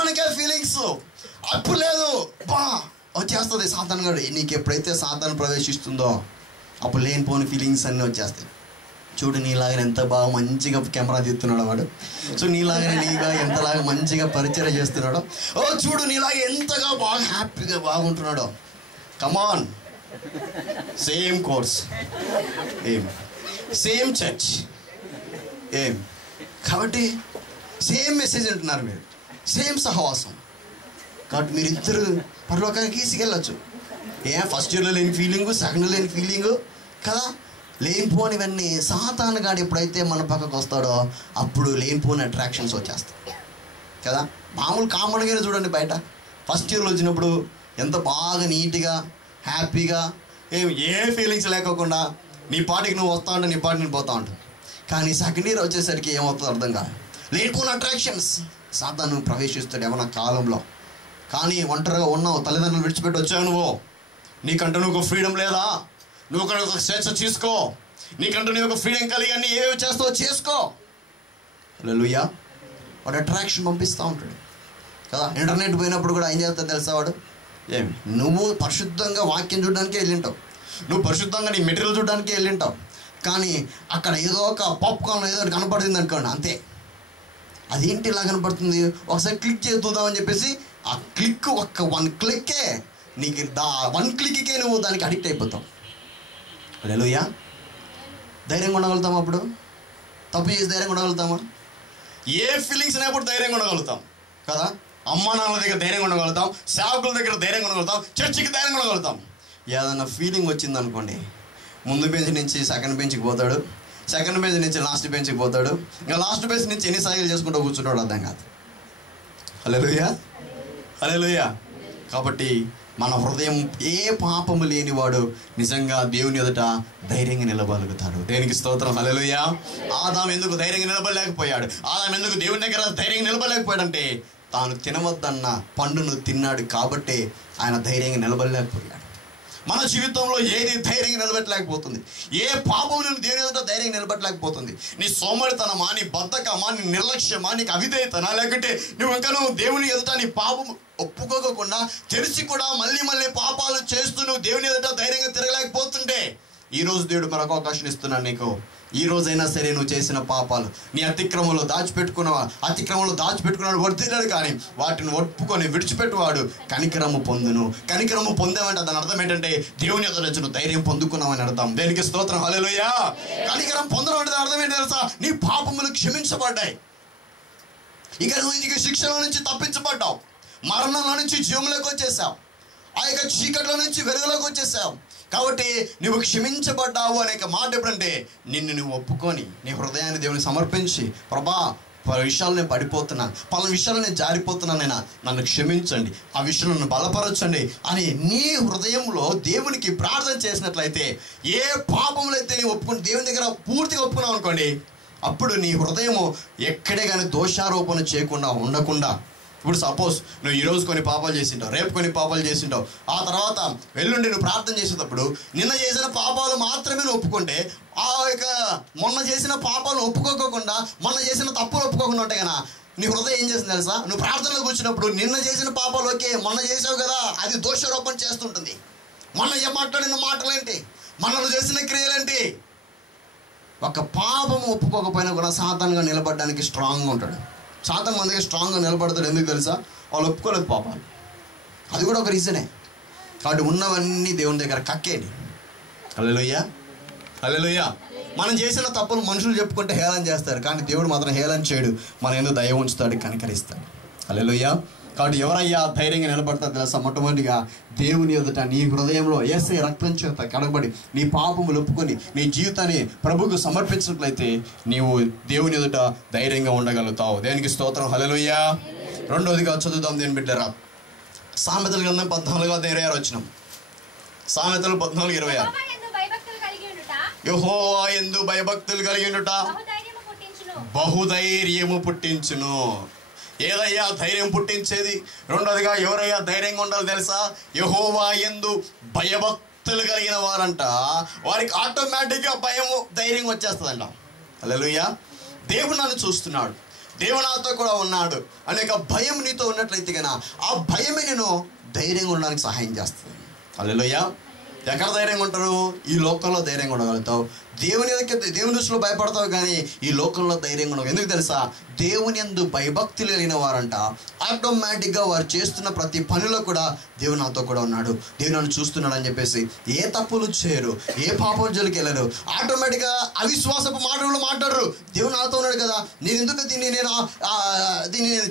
మనకే ఫీలింగ్స్ అప్పుడు లేదు. బా వచ్చేస్తుంది సాతాను గాడు. నీకు ఎప్పుడైతే సాతాను ప్రవేశిస్తుందో అప్పుడు లేనిపోని ఫీలింగ్స్ అన్నీ వచ్చేస్తాయి. చూడు, నీలాగా ఎంత బాగా మంచిగా కెమెరా తీస్తున్నాడో వాడు. సో నీగా ఎంతలాగా మంచిగా పరిచయం చేస్తున్నాడో. ఓ చూడు, నీలాగా ఎంతగా బాగా హ్యాపీగా బాగుంటున్నాడో. కమాన్, సేమ్ కోర్స్, సేమ్ చర్చ్, కాబట్టి సేమ్ మెసేజ్ అంటున్నారు మీరు, సేమ్ సహవాసం. కాబట్టి మీరు ఇద్దరు పరలోకానికి తీసుకెళ్ళచ్చు. ఫస్ట్ ఇయర్లో లేని ఫీలింగు, సెకండ్ ఇయర్లో లేని ఫీలింగు కదా. లేనిపోనివన్నీ సాతాను గాడు ఎప్పుడైతే మన పక్కకు వస్తాడో అప్పుడు లేనిపోని అట్రాక్షన్స్ వచ్చేస్తాయి కదా. మామూలు కామన్గానే చూడండి, బయట ఫస్ట్ ఇయర్లో వచ్చినప్పుడు ఎంత బాగా నీట్గా హ్యాపీగా ఏ ఫీలింగ్స్ లేకోకుండా నీ పాటికి నువ్వు వస్తా ఉంటే నీ పాటికి నేను పోతా ఉంటాను. కానీ సెకండ్ ఇయర్ వచ్చేసరికి ఏమవుతుందో అర్థం కాదు. లేనిపోని అట్రాక్షన్స్ సాతాను ప్రవేశిస్తాడు ఏమన్నా కాలంలో. కానీ ఒంటరిగా ఉన్నావు, తల్లిదండ్రులు విడిచిపెట్టి వచ్చావు, నువ్వు నీకంటూ నువ్వు ఒక ఫ్రీడమ్ లేదా? నువ్వు ఒక స్వేచ్ఛ తీసుకో, నీకంటూ నువ్వు ఒక ఫ్రీడమ్ కలిగి అన్ని ఏవేవి చేస్తావో చేసుకో. హల్లెలూయా. వాడు అట్రాక్షన్ పంపిస్తూ ఉంటాడు కదా. ఇంటర్నెట్ పోయినప్పుడు కూడా ఏం చేస్తాడు తెలుసా వాడు? నువ్వు పరిశుద్ధంగా వాక్యం చూడడానికే వెళ్ళింటావు, నువ్వు పరిశుద్ధంగా నీ మెటీరియల్ చూడడానికే వెళ్ళింటావు. కానీ అక్కడ ఏదో ఒక పాప్కార్న్ ఏదో కనపడుతుంది అనుకోండి, అంతే. అదేంటి ఇలా కనపడుతుంది, ఒకసారి క్లిక్ చేసి చూద్దామని చెప్పేసి ఆ క్లిక్ వన్ క్లిక్కే నీకు 1 క్లిక్కే నువ్వు దానికి అడిక్ట్ అయిపోతావు. హల్లెలూయా. ధైర్యంగా ఉండగలుగుతాం అప్పుడు? తప్పు చేసి ధైర్యంగా ఉండగలుగుతామా? ఏ ఫీలింగ్స్ అనేప్పుడు ధైర్యంగా ఉండగలుగుతాం కదా. అమ్మా నాన్నల దగ్గర ధైర్యంగా ఉండగలుగుతాం, సేవకుల దగ్గర ధైర్యంగా ఉండగలుగుతాం, చర్చికి ధైర్యంగా ఉండగలుగుతాం. ఏదన్నా ఫీలింగ్ వచ్చింది అనుకోండి, ముందు బెంచ్ నుంచి సెకండ్ బెంచ్కి పోతాడు, సెకండ్ బెంచ్ నుంచి లాస్ట్ బెంచ్కి పోతాడు, ఇంకా లాస్ట్ బెంచ్ నుంచి ఎన్ని సైకిల్ చేసుకుంటూ కూర్చుంటాడు అర్థం కాదు. హల్లెలూయా, హల్లెలూయా. కాబట్టి మన హృదయం ఏ పాపము లేనివాడు నిజంగా దేవుని ఎదుట ధైర్యంగా నిలబడగలుగుతాడు. దేనికి స్తోత్రం, హల్లెలూయా. ఆదాము ఎందుకు ధైర్యంగా నిలబడలేకపోయాడు? ఆదాము ఎందుకు దేవుని దగ్గర ధైర్యంగా నిలబడలేకపోయాడంటే తాను తినవద్దన్న పండును తిన్నాడు కాబట్టి ఆయన ధైర్యంగా నిలబడలేకపోయాడు. మన జీవితంలో ఏది ధైర్యంగా నిలబెట్టలేకపోతుంది? ఏ పాపం నేను దేవుని ఎదుట ధైర్యంగా నిలబెట్టలేకపోతుంది? నీ సోమరితనమా, నీ బద్ధకమా, నీ నిర్లక్ష్యమా, నీకు అవిధేయతనా, లేకుంటే నువ్వు దేవుని ఎదుట నీ పాపం ఒప్పుకోకుండా తెలిసి కూడా మళ్ళీ పాపాలు చేస్తూ నువ్వు దేవుని ఎదుట ధైర్యంగా తిరగలేకపోతుంటే ఈరోజు దేవుడు మరొక అవకాశం ఇస్తున్నాడు నీకు. ఈ రోజైనా సరే నువ్వు చేసిన పాపాలు నీ అతిక్రమంలో దాచిపెట్టుకున్నాడు వర్తిల్లాడు, కానీ వాటిని ఒప్పుకొని విడిచిపెట్టువాడు కనికరము పొందును. కనికరము పొందామంటే దాని అర్థం ఏంటంటే దేవుని ఎదుట నుంచి నువ్వు ధైర్యం పొందుకున్నావని అర్థం. దేనికి స్తోత్రం, హల్లెలూయా. కనికరం పొందడం అంటే అర్థం ఏంటి తెలుసా? నీ పాపములు క్షమించబడ్డాయి. ఇక నువ్వు ఇంక శిక్షలో నుంచి తప్పించబడ్డావు, మరణంలో నుంచి జీవంలోకి వచ్చేసావు, ఆ యొక్క చీకట్లో నుంచి వెలుగులోకి వచ్చేసావు. కాబట్టి నువ్వు క్షమించబడ్డావు అనే మాట ఎప్పుడంటే నిన్ను నువ్వు ఒప్పుకొని నీ హృదయాన్ని దేవుని సమర్పించి, ప్రభా పలు విషయాలు నేను పడిపోతున్నాను, పలు విషయాలు నేను జారిపోతున్నానైనా నన్ను క్షమించండి, ఆ విషయంలో నన్ను బలపరచండి అని నీ హృదయంలో దేవునికి ప్రార్థన చేసినట్లయితే, ఏ పాపములు అయితే నీవు ఒప్పుకొని దేవుని దగ్గర పూర్తిగా ఒప్పుకున్నావు అనుకోండి, అప్పుడు నీ హృదయము ఎక్కడే కానీ దోషారోపణ చేయకుండా ఉండకుండా, ఇప్పుడు సపోజ్ నువ్వు ఈరోజు కొన్ని పాపాలు చేసింటావు, రేపు కొన్ని పాపాలు చేసింటావు, ఆ తర్వాత వెల్లుండి నువ్వు ప్రార్థన చేసేటప్పుడు నిన్న చేసిన పాపాలు మాత్రమే నువ్వు ఒప్పుకుంటే, ఆ యొక్క మొన్న చేసిన పాపాలను ఒప్పుకోకుండా, మొన్న చేసిన తప్పులు ఒప్పుకోకుండా ఉంటాయి కదా, నీ హృదయం ఏం చేస్తుంది తెలుసా? నువ్వు ప్రార్థనలో కూర్చున్నప్పుడు నిన్న చేసిన పాపాలు ఓకే, మొన్న చేసావు కదా, అది దోషారోపణ చేస్తుంటుంది. మొన్న మాట్లాడిన మాటలేంటి, మొన్న నువ్వు చేసిన క్రియలేంటి. ఒక పాపము ఒప్పుకోకపోయినా కూడా సాధారణంగా నిలబడడానికి స్ట్రాంగ్గా ఉంటాడు. శాతం మందికి స్ట్రాంగ్గా నిలబడతాడు. ఎందుకు తెలుసా? వాళ్ళు ఒప్పుకోలేదు పాపాలు. అది కూడా ఒక రీజనే. కాబట్టి ఉన్నవన్నీ దేవుని దగ్గర కక్కేయండి. హల్లెలూయా, హల్లెలూయా. మనం చేసిన తప్పులు మనుషులు చెప్పుకుంటే హేళన చేస్తారు, కానీ దేవుడు మాత్రం హేళన చేయడు. మన ఎందుకు దయ ఉంచుతాడు, కనికరిస్తాడు. హల్లెలూయా. కాబట్టి ఎవరయ్యా ధైర్యంగా నిలబడతారు తెలుసా? మొట్టమొదటిగా దేవుని ఎదుట నీ హృదయంలో యేసయ్య రక్తం చేత కడగబడి నీ పాపములు ఒప్పుకొని నీ జీవితాన్ని ప్రభువుకు సమర్పించినట్లయితే నీవు దేవుని ఎదుట ధైర్యంగా ఉండగలుగుతావు. దేనికి స్తోత్రం, హల్లెలూయా. రెండవదిగా చదువుదాం దేని బిడ్డరా, సామెతల గ్రంథం 14:26 వచ్చినాం. సామెతలు 14:26. యెహోవా యందు భయభక్తులు కలిగి ఉండుట బహుధైర్యము పుట్టించును. ఏదయ్యా ధైర్యం పుట్టించేది? రెండోదిగా ఎవరయ్యా ధైర్యంగా ఉండాలి తెలుసా? యెహోవా యందు భయభక్తులు కలిగిన వారంట, వారికి ఆటోమేటిక్గా భయము ధైర్యం వచ్చేస్తుందంట. హల్లెలూయా. దేవుడు నన్ను చూస్తున్నాడు, దేవుడు నాతో కూడా ఉన్నాడు అనేక భయం నీతో ఉన్నట్లయితే కన్నా ఆ భయమే నేను ధైర్యంగా ఉండడానికి సహాయం చేస్తుంది. హల్లెలూయా. ఎక్కడ ధైర్యంగా ఉంటారు? ఈ లోకంలో ధైర్యంగా ఉండగలుగుతావు. దేవుని దృష్టిలో భయపడతావు, కానీ ఈ లోకంలో ధైర్యంగా ఉండవు. ఎందుకు తెలుసా? దేవుని యందు భయభక్తులు కలిగిన వారంట ఆటోమేటిక్గా వారు చేస్తున్న ప్రతి పనిలో కూడా దేవుడు నాతో కూడా ఉన్నాడు, దేవుడు నన్ను చూస్తున్నాడు అని చెప్పేసి ఏ తప్పులు చేయరు, ఏ పాపం జోలికి వెళ్ళరు. ఆటోమేటిక్గా అవిశ్వాసపు మాటలు మాట్లాడరు. దేవుడు నాతో ఉన్నాడు కదా, నేను ఎందుకు దీన్ని నేను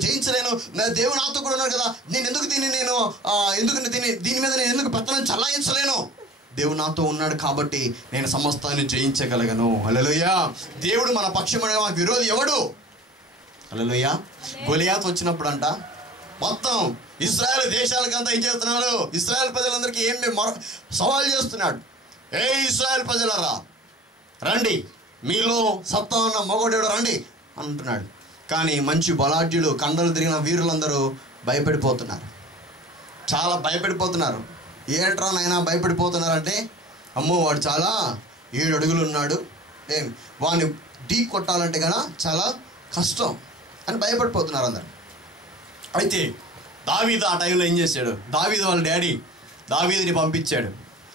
జయించలేను, దేవుడు నాతో కూడా ఉన్నాడు కదా, నేను ఎందుకు దీని మీద నేను ఎందుకు పెత్తనం చలాయించలేను, దేవుడు నాతో ఉన్నాడు కాబట్టి నేను సమస్తాన్ని జయించగలను. హల్లెలూయా. దేవుడు మన పక్షముగా మాకు విరోధి ఎవడు? హల్లెలూయా. గొలియాతు వచ్చినప్పుడు అంట మొత్తం ఇశ్రాయేల్ దేశాలకంతా ఏం చేస్తున్నాడు? ఇశ్రాయేల్ ప్రజలందరికీ సవాల్ చేస్తున్నాడు. ఏ ఇశ్రాయేల్ ప్రజలరా రండి, మీలో సత్తా ఉన్న మగోడేడు రండి అంటున్నాడు. కానీ మంచి బలాఢ్యులు కండలు తిరిగిన వీరులందరూ భయపడిపోతున్నారు, చాలా భయపడిపోతున్నారు. ఏంట్రా నాయనా భయపడిపోతున్నారంటే, అమ్మో వాడు చాలా 7 అడుగులు ఉన్నాడు, వాడిని ఢీ కొట్టాలంటే కదా చాలా కష్టం అని భయపడిపోతున్నారు అందరు. అయితే దావీదు ఆ టైంలో ఏం చేశాడు? దావీదు వాళ్ళ డాడీ దావీదుని పంపించాడు.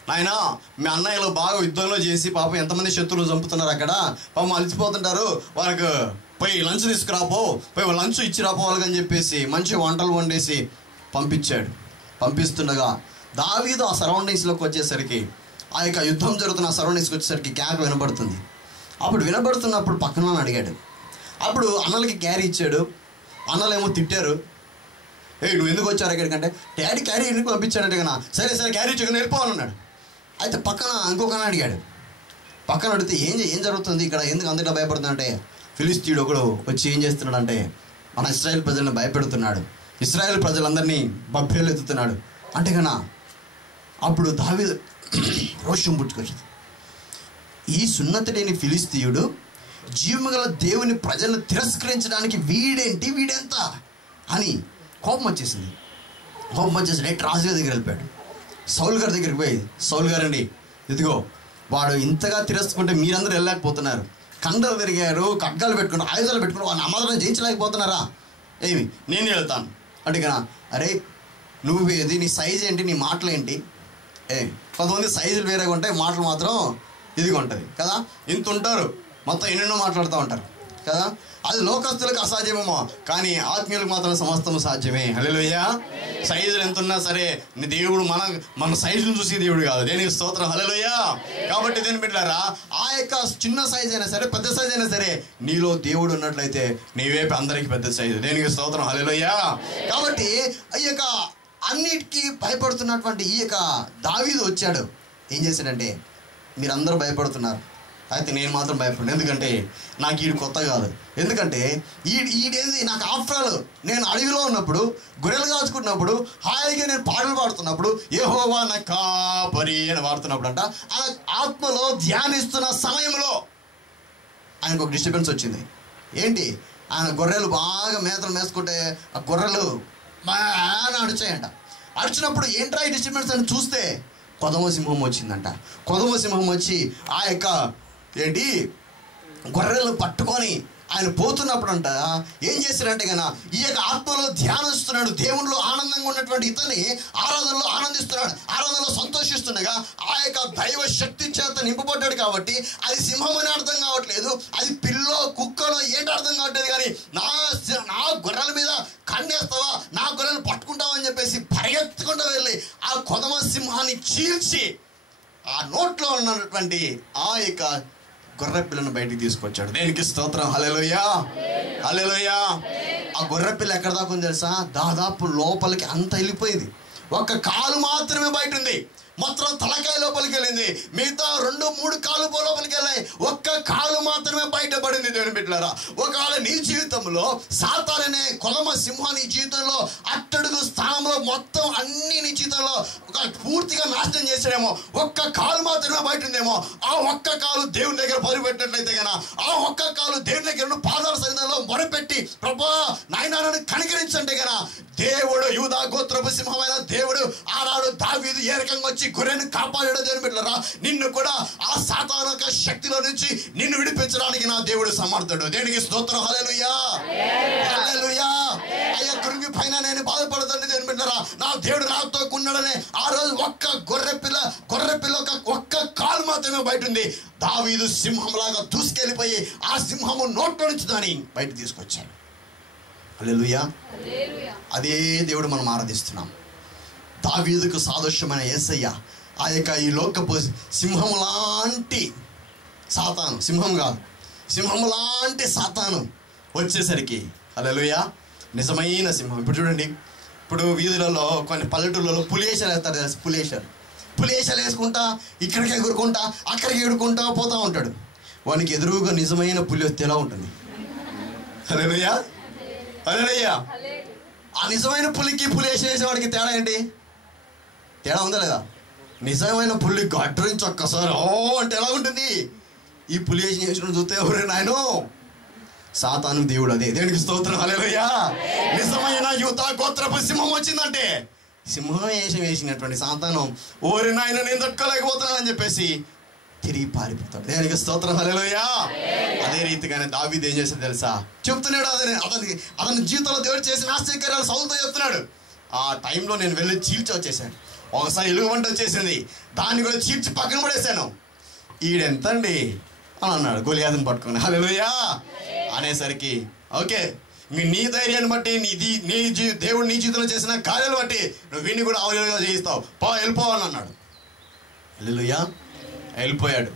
నాయనా మీ అన్నయ్యలు బాగా యుద్ధంలో చేసి పాపం ఎంతమంది శత్రువులు చంపుతున్నారు అక్కడ, పాపం అలసిపోతుంటారు, వాళ్ళకు పోయి లంచ్ తీసుకురాపో, పోయి లంచ్ ఇచ్చిరాపో వాళ్ళకని చెప్పేసి మంచి వంటలు వండేసి పంపించాడు. పంపిస్తుండగా దావీదు ఆ సరౌండింగ్స్లోకి వచ్చేసరికి, ఆ యొక్క యుద్ధం జరుగుతున్న సరౌండింగ్స్కి వచ్చేసరికి క్యాక్ వినబడుతుంది. అప్పుడు వినబడుతున్నప్పుడు పక్కన అడిగాడు. అప్పుడు అన్నలకి క్యారీ ఇచ్చాడు. అన్నలేమో తిట్టారు, నువ్వు ఎందుకు వచ్చారు ఎక్కడికంటే, డాడీ క్యారీ ఎందుకు పంపించాడంటే కన్నా, సరే క్యారీ ఇచ్చుకుని వెళ్ళిపోవాలన్నాడు. అయితే పక్కన ఇంకొక అడిగాడు. పక్కన అడిగితే ఏం జరుగుతుంది ఇక్కడ, ఎందుకు అంతటా భయపడుతుందంటే, ఫిలిస్తీయుడు ఒకడు వచ్చి ఏం చేస్తున్నాడంటే మన ఇశ్రాయేల్ ప్రజలను భయపెడుతున్నాడు, ఇశ్రాయేల్ ప్రజలందరినీ బబ్బేలెత్తుతున్నాడు అంటే కన్నా. అప్పుడు దావీదు రోషం పుట్టుకొచ్చింది. ఈ సున్నతి లేని ఫిలిస్తీయుడు జీవము గల దేవుని ప్రజలను తిరస్కరించడానికి వీడెంత అని కోపం వచ్చేసింది. కోపం వచ్చేసి డైరెక్ట్ రాజుగారి దగ్గర వెళ్ళిపోయాడు. సౌలు గారి దగ్గరికి పోయి, సౌలు గారండి ఇదిగో వాడు ఇంతగా తిరస్కుంటే మీరందరూ వెళ్ళలేకపోతున్నారు, కండలు తిరిగారు, ఖడ్గాలు పెట్టుకుని ఆయుధాలు పెట్టుకుని వాడిని అమాదరం జయించలేకపోతున్నారా, ఏమి నేను వెళ్తాను అడిగినా. అరే నువ్వేది, నీ సైజ్ ఏంటి, నీ మాటలు ఏంటి? కొంతమంది సైజులు వేరేగా ఉంటాయి, మాటలు మాత్రం ఇదిగా ఉంటుంది కదా. ఇంత ఉంటారు, మొత్తం ఎన్నెన్నో మాట్లాడుతూ ఉంటారు కదా. అది లోకస్తులకు అసాధ్యమేమో, కానీ ఆత్మీయులకు మాత్రం సమస్తము సాధ్యమే. హల్లెలూయా. సైజులు ఎంత ఉన్నా సరే దేవుడు మన సైజును చూసి దేవుడు కాదు. దేనికి స్తోత్రం. హల్లెలూయా. కాబట్టి దేని బిడ్డలారా, ఆ యొక్క చిన్న సైజ్ అయినా సరే పెద్ద సైజ్ అయినా సరే నీలో దేవుడు ఉన్నట్లయితే నీవేపి అందరికీ పెద్ద సైజు. దేనికి స్తోత్రం. హల్లెలూయా. కాబట్టి ఈ యొక్క అన్నిటికీ భయపడుతున్నటువంటి ఈ యొక్క దావీదు వచ్చాడు. ఏం చేశాడంటే, మీరందరూ భయపడుతున్నారు, అయితే నేను మాత్రం భయపడను, ఎందుకంటే నాకు ఈడు కొత్త కాదు. ఎందుకంటే ఈడేంది నాకు ఆఫ్టర్ ఆల్, నేను అడవిలో ఉన్నప్పుడు గొర్రెలు కాచుకుంటున్నప్పుడు హాయిగా నేను పాటలు పాడుతున్నప్పుడు యెహోవా నా కాపరి అని పాడుతున్నప్పుడు అంట ఆయన ఆత్మలో ధ్యానిస్తున్న సమయంలో ఆయనకు ఒక డిస్టర్బెన్స్ వచ్చింది. ఏంటి, ఆయన గొర్రెలు బాగా మేతలు మేసుకుంటే ఆ గొర్రెలు బాగా అడిచాయంట. అడిచినప్పుడు ఏంట్రా ఈ డిస్టర్బెన్స్ అని చూస్తే కొదమ సింహం వచ్చిందంట. కొదమ సింహం వచ్చి ఆ యొక్క ఏంటి గొర్రెలను పట్టుకొని ఆయన పోతున్నప్పుడు అంట ఏం చేశాడంటే కన్నా ఈ యొక్క ఆత్మలో ధ్యానిస్తున్నాడు. దేవునిలో ఆనందంగా ఉన్నటువంటి ఇతని ఆరాధనలో ఆనందిస్తున్నాడు, ఆరాధనలో సంతోషిస్తుండగా ఆ యొక్క దైవ శక్తి చేత నింపబడ్డాడు. కాబట్టి అది సింహం అని అర్థం కావట్లేదు, అది పిల్లో కుక్కలో ఏంటి అర్థం కావట్లేదు. కానీ నా గొర్రెల మీద కన్నేస్తావా, నా గొర్రెలను పట్టుకుంటావా అని చెప్పేసి పరిగెత్తుకుంటూ వెళ్ళి ఆ కొదమ సింహాన్ని చీల్చి ఆ నోట్లో ఉన్నటువంటి ఆ యొక్క గొర్రె పిల్లను బయటికి తీసుకొచ్చాడు. దేనికి స్తోత్రం. హల్లెలూయా. హల్లెలూయా. ఆ గొర్రె పిల్ల ఎక్కడ దాకా ఉంది తెలుసా? దాదాపు లోపలికి అంత వెళ్ళిపోయింది. ఒక కాలు మాత్రమే బయట ఉంది, మొత్తం తలకాయ లోపలికి వెళ్ళింది, మిగతా 2-3 కాళ్ళు లోపలికి వెళ్ళాయి, ఒక్క కాలు మాత్రమే బయటపడింది. దేవుని బిడ్డలారా, ఒకవేళ నీ జీవితంలో సాతాననే కొదమ సింహం నీ జీవితంలో అట్టడుగు స్థానంలో మొత్తం అన్ని నీ జీవితంలో పూర్తిగా నాశనం చేసాడేమో, ఒక్క కాలు మాత్రమే బయట ఉందేమో, ఆ ఒక్క కాలు దేవుని దగ్గర పరుపెట్టినట్లయితే కనుక ఆ ఒక్క కాలు దేవుని దగ్గర పాదాల సన్నిధిలో మొరపెట్టి ప్రభువా నాయనా నన్ను కనికరించంటే కనుక దేవుడు యూదా గోత్రపు సింహమైన దేవుడు ఆనాడు దావీదు ఏ రకంగా వచ్చి గొర్రెను కాపాడాడో దేవుని బిడ్డలారా, నిన్ను కూడా ఆ సాతానక శక్తిలో నుంచి నిన్ను విడిపించడానికి నా దేవుడు సమర్థుడు. దేనికి స్తోత్రం. హల్లెలూయా. హల్లెలూయా. అయ్యా కృంగి పైన నేను బాధపడతాను దేవుని బిడ్డలారా, నా దేవుడు నాతో ఉన్నాడనే ఆ రోజు ఒక్క గొర్రె పిల్ల ఒక్క కాలు మాత్రమే బయట ఉంది. దావీదు సింహంలాగా దూసుకెళ్ళిపోయి ఆ సింహము నోట్లో నుంచి దాన్ని బయట తీసుకొచ్చాడు. హల్లెలూయా. అదే దేవుడు మనం ఆరాధిస్తున్నాం. దావీదుకు సాదృశ్యమైన యేసయ్య ఆ యొక్క ఈ లోకపు సింహము లాంటి సాతాను, సింహం కాదు సింహము లాంటి సాతాను వచ్చేసరికి హల్లెలూయా నిజమైన సింహం. ఇప్పుడు చూడండి, ఇప్పుడు వీధులలో కొన్ని పల్లెటూళ్ళలో పులియేషాలు వేస్తారు తెలుసు. పులియేషాలు వేసుకుంటా ఇక్కడికి ఎగురుకుంటా అక్కడికి ఎగురుకుంటా పోతూ ఉంటాడు. వానికి ఎదురుగా నిజమైన పులి వస్తే ఎలా ఉంటుంది? హల్లెలూయా. హల్లెలూయా. ఆ నిజమైన పులికి పులియేష వేసేవాడికి తేడా ఏంటి? తేడా ఉందా లేదా? నిజమైన పులి గడ్డరించి ఒక్కసారి ఓ అంటే ఎలా ఉంటుంది? ఈ పులియేష వేసుకుని చూస్తే ఎవరే నాయనో సాతాను దేవుడు. అదే దేవునికి స్తోత్రం. హల్లెలూయా. నిజమైన యూదా గోత్రపు సింహం వచ్చిందంటే సింహం వేసినటువంటి సాతాను ఓరి నాయన నేను తట్టుకోలేకపోతున్నాను అని చెప్పేసి తిరిగి పారిపోతాడు. దేవునికి స్తోత్రం. హల్లెలూయా. అదే రీతిగానే దావీదు ఏం చేశాడు తెలుసా? చెప్తున్నాడు అతని జీవితంలో దేవుడు చేసిన ఆశ్చర్యకార్యాలు సౌలుతో చెప్తున్నాడు. ఆ టైంలో నేను వెళ్ళి చీల్చి వచ్చేసాను. ఒకసారి ఎలుగు వంట వచ్చేసింది, దాన్ని కూడా చీల్చి పక్కన పడేశాను. ఈడెంతండి అని అన్నాడు గొలియాదుని పట్టుకుని. హల్లెలూయా అనేసరికి ఓకే నీ ధైర్యాన్ని బట్టి దేవుడు నీ జీవితంలో చేసిన కార్యాలు బట్టి నువ్వు వీడిని కూడా అవలీలుగా చేయిస్తావు, వెళ్ళిపోవాలని అన్నాడు. హల్లెలూయా. వెళ్ళిపోయాడు.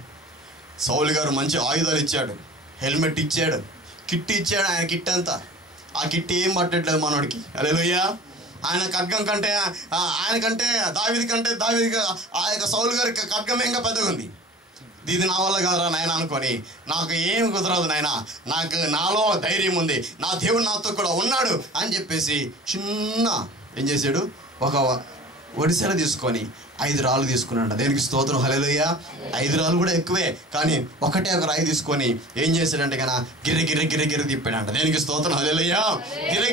సౌలు గారు మంచి ఆయుధాలు ఇచ్చాడు, హెల్మెట్ ఇచ్చాడు, కిట్ ఇచ్చాడు. ఆయన కిట్ అంతా ఆ కిట్ ఏం పట్టట్లేదు మనోడికి. హల్లెలూయా. ఆయన ఖడ్గం కంటే దావీదు ఆ యొక్క సౌలు గారి ఖడ్గం ఇంకా పెద్దగా ఉంది. ఇది నా వల్ల కదరా నాయన అనుకొని నాకు ఏం కుదరదు నాయన, నాలో ధైర్యం ఉంది, నా దేవుడు నాతో కూడా ఉన్నాడు అని చెప్పేసి చిన్న ఏం చేశాడు, ఒక ఒడిసెల తీసుకొని 5 రాళ్ళు తీసుకున్నాడు. దేనికి స్తోత్రం, హల్లెలూయా. 5 రాళ్ళు కూడా ఎక్కువే, కానీ ఒకటే ఒక రాయి తీసుకొని ఏం చేశాడంటే కన్నా గిర్ర తిప్పాడంట. దేనికి స్తోత్రం, హల్లెలూయా.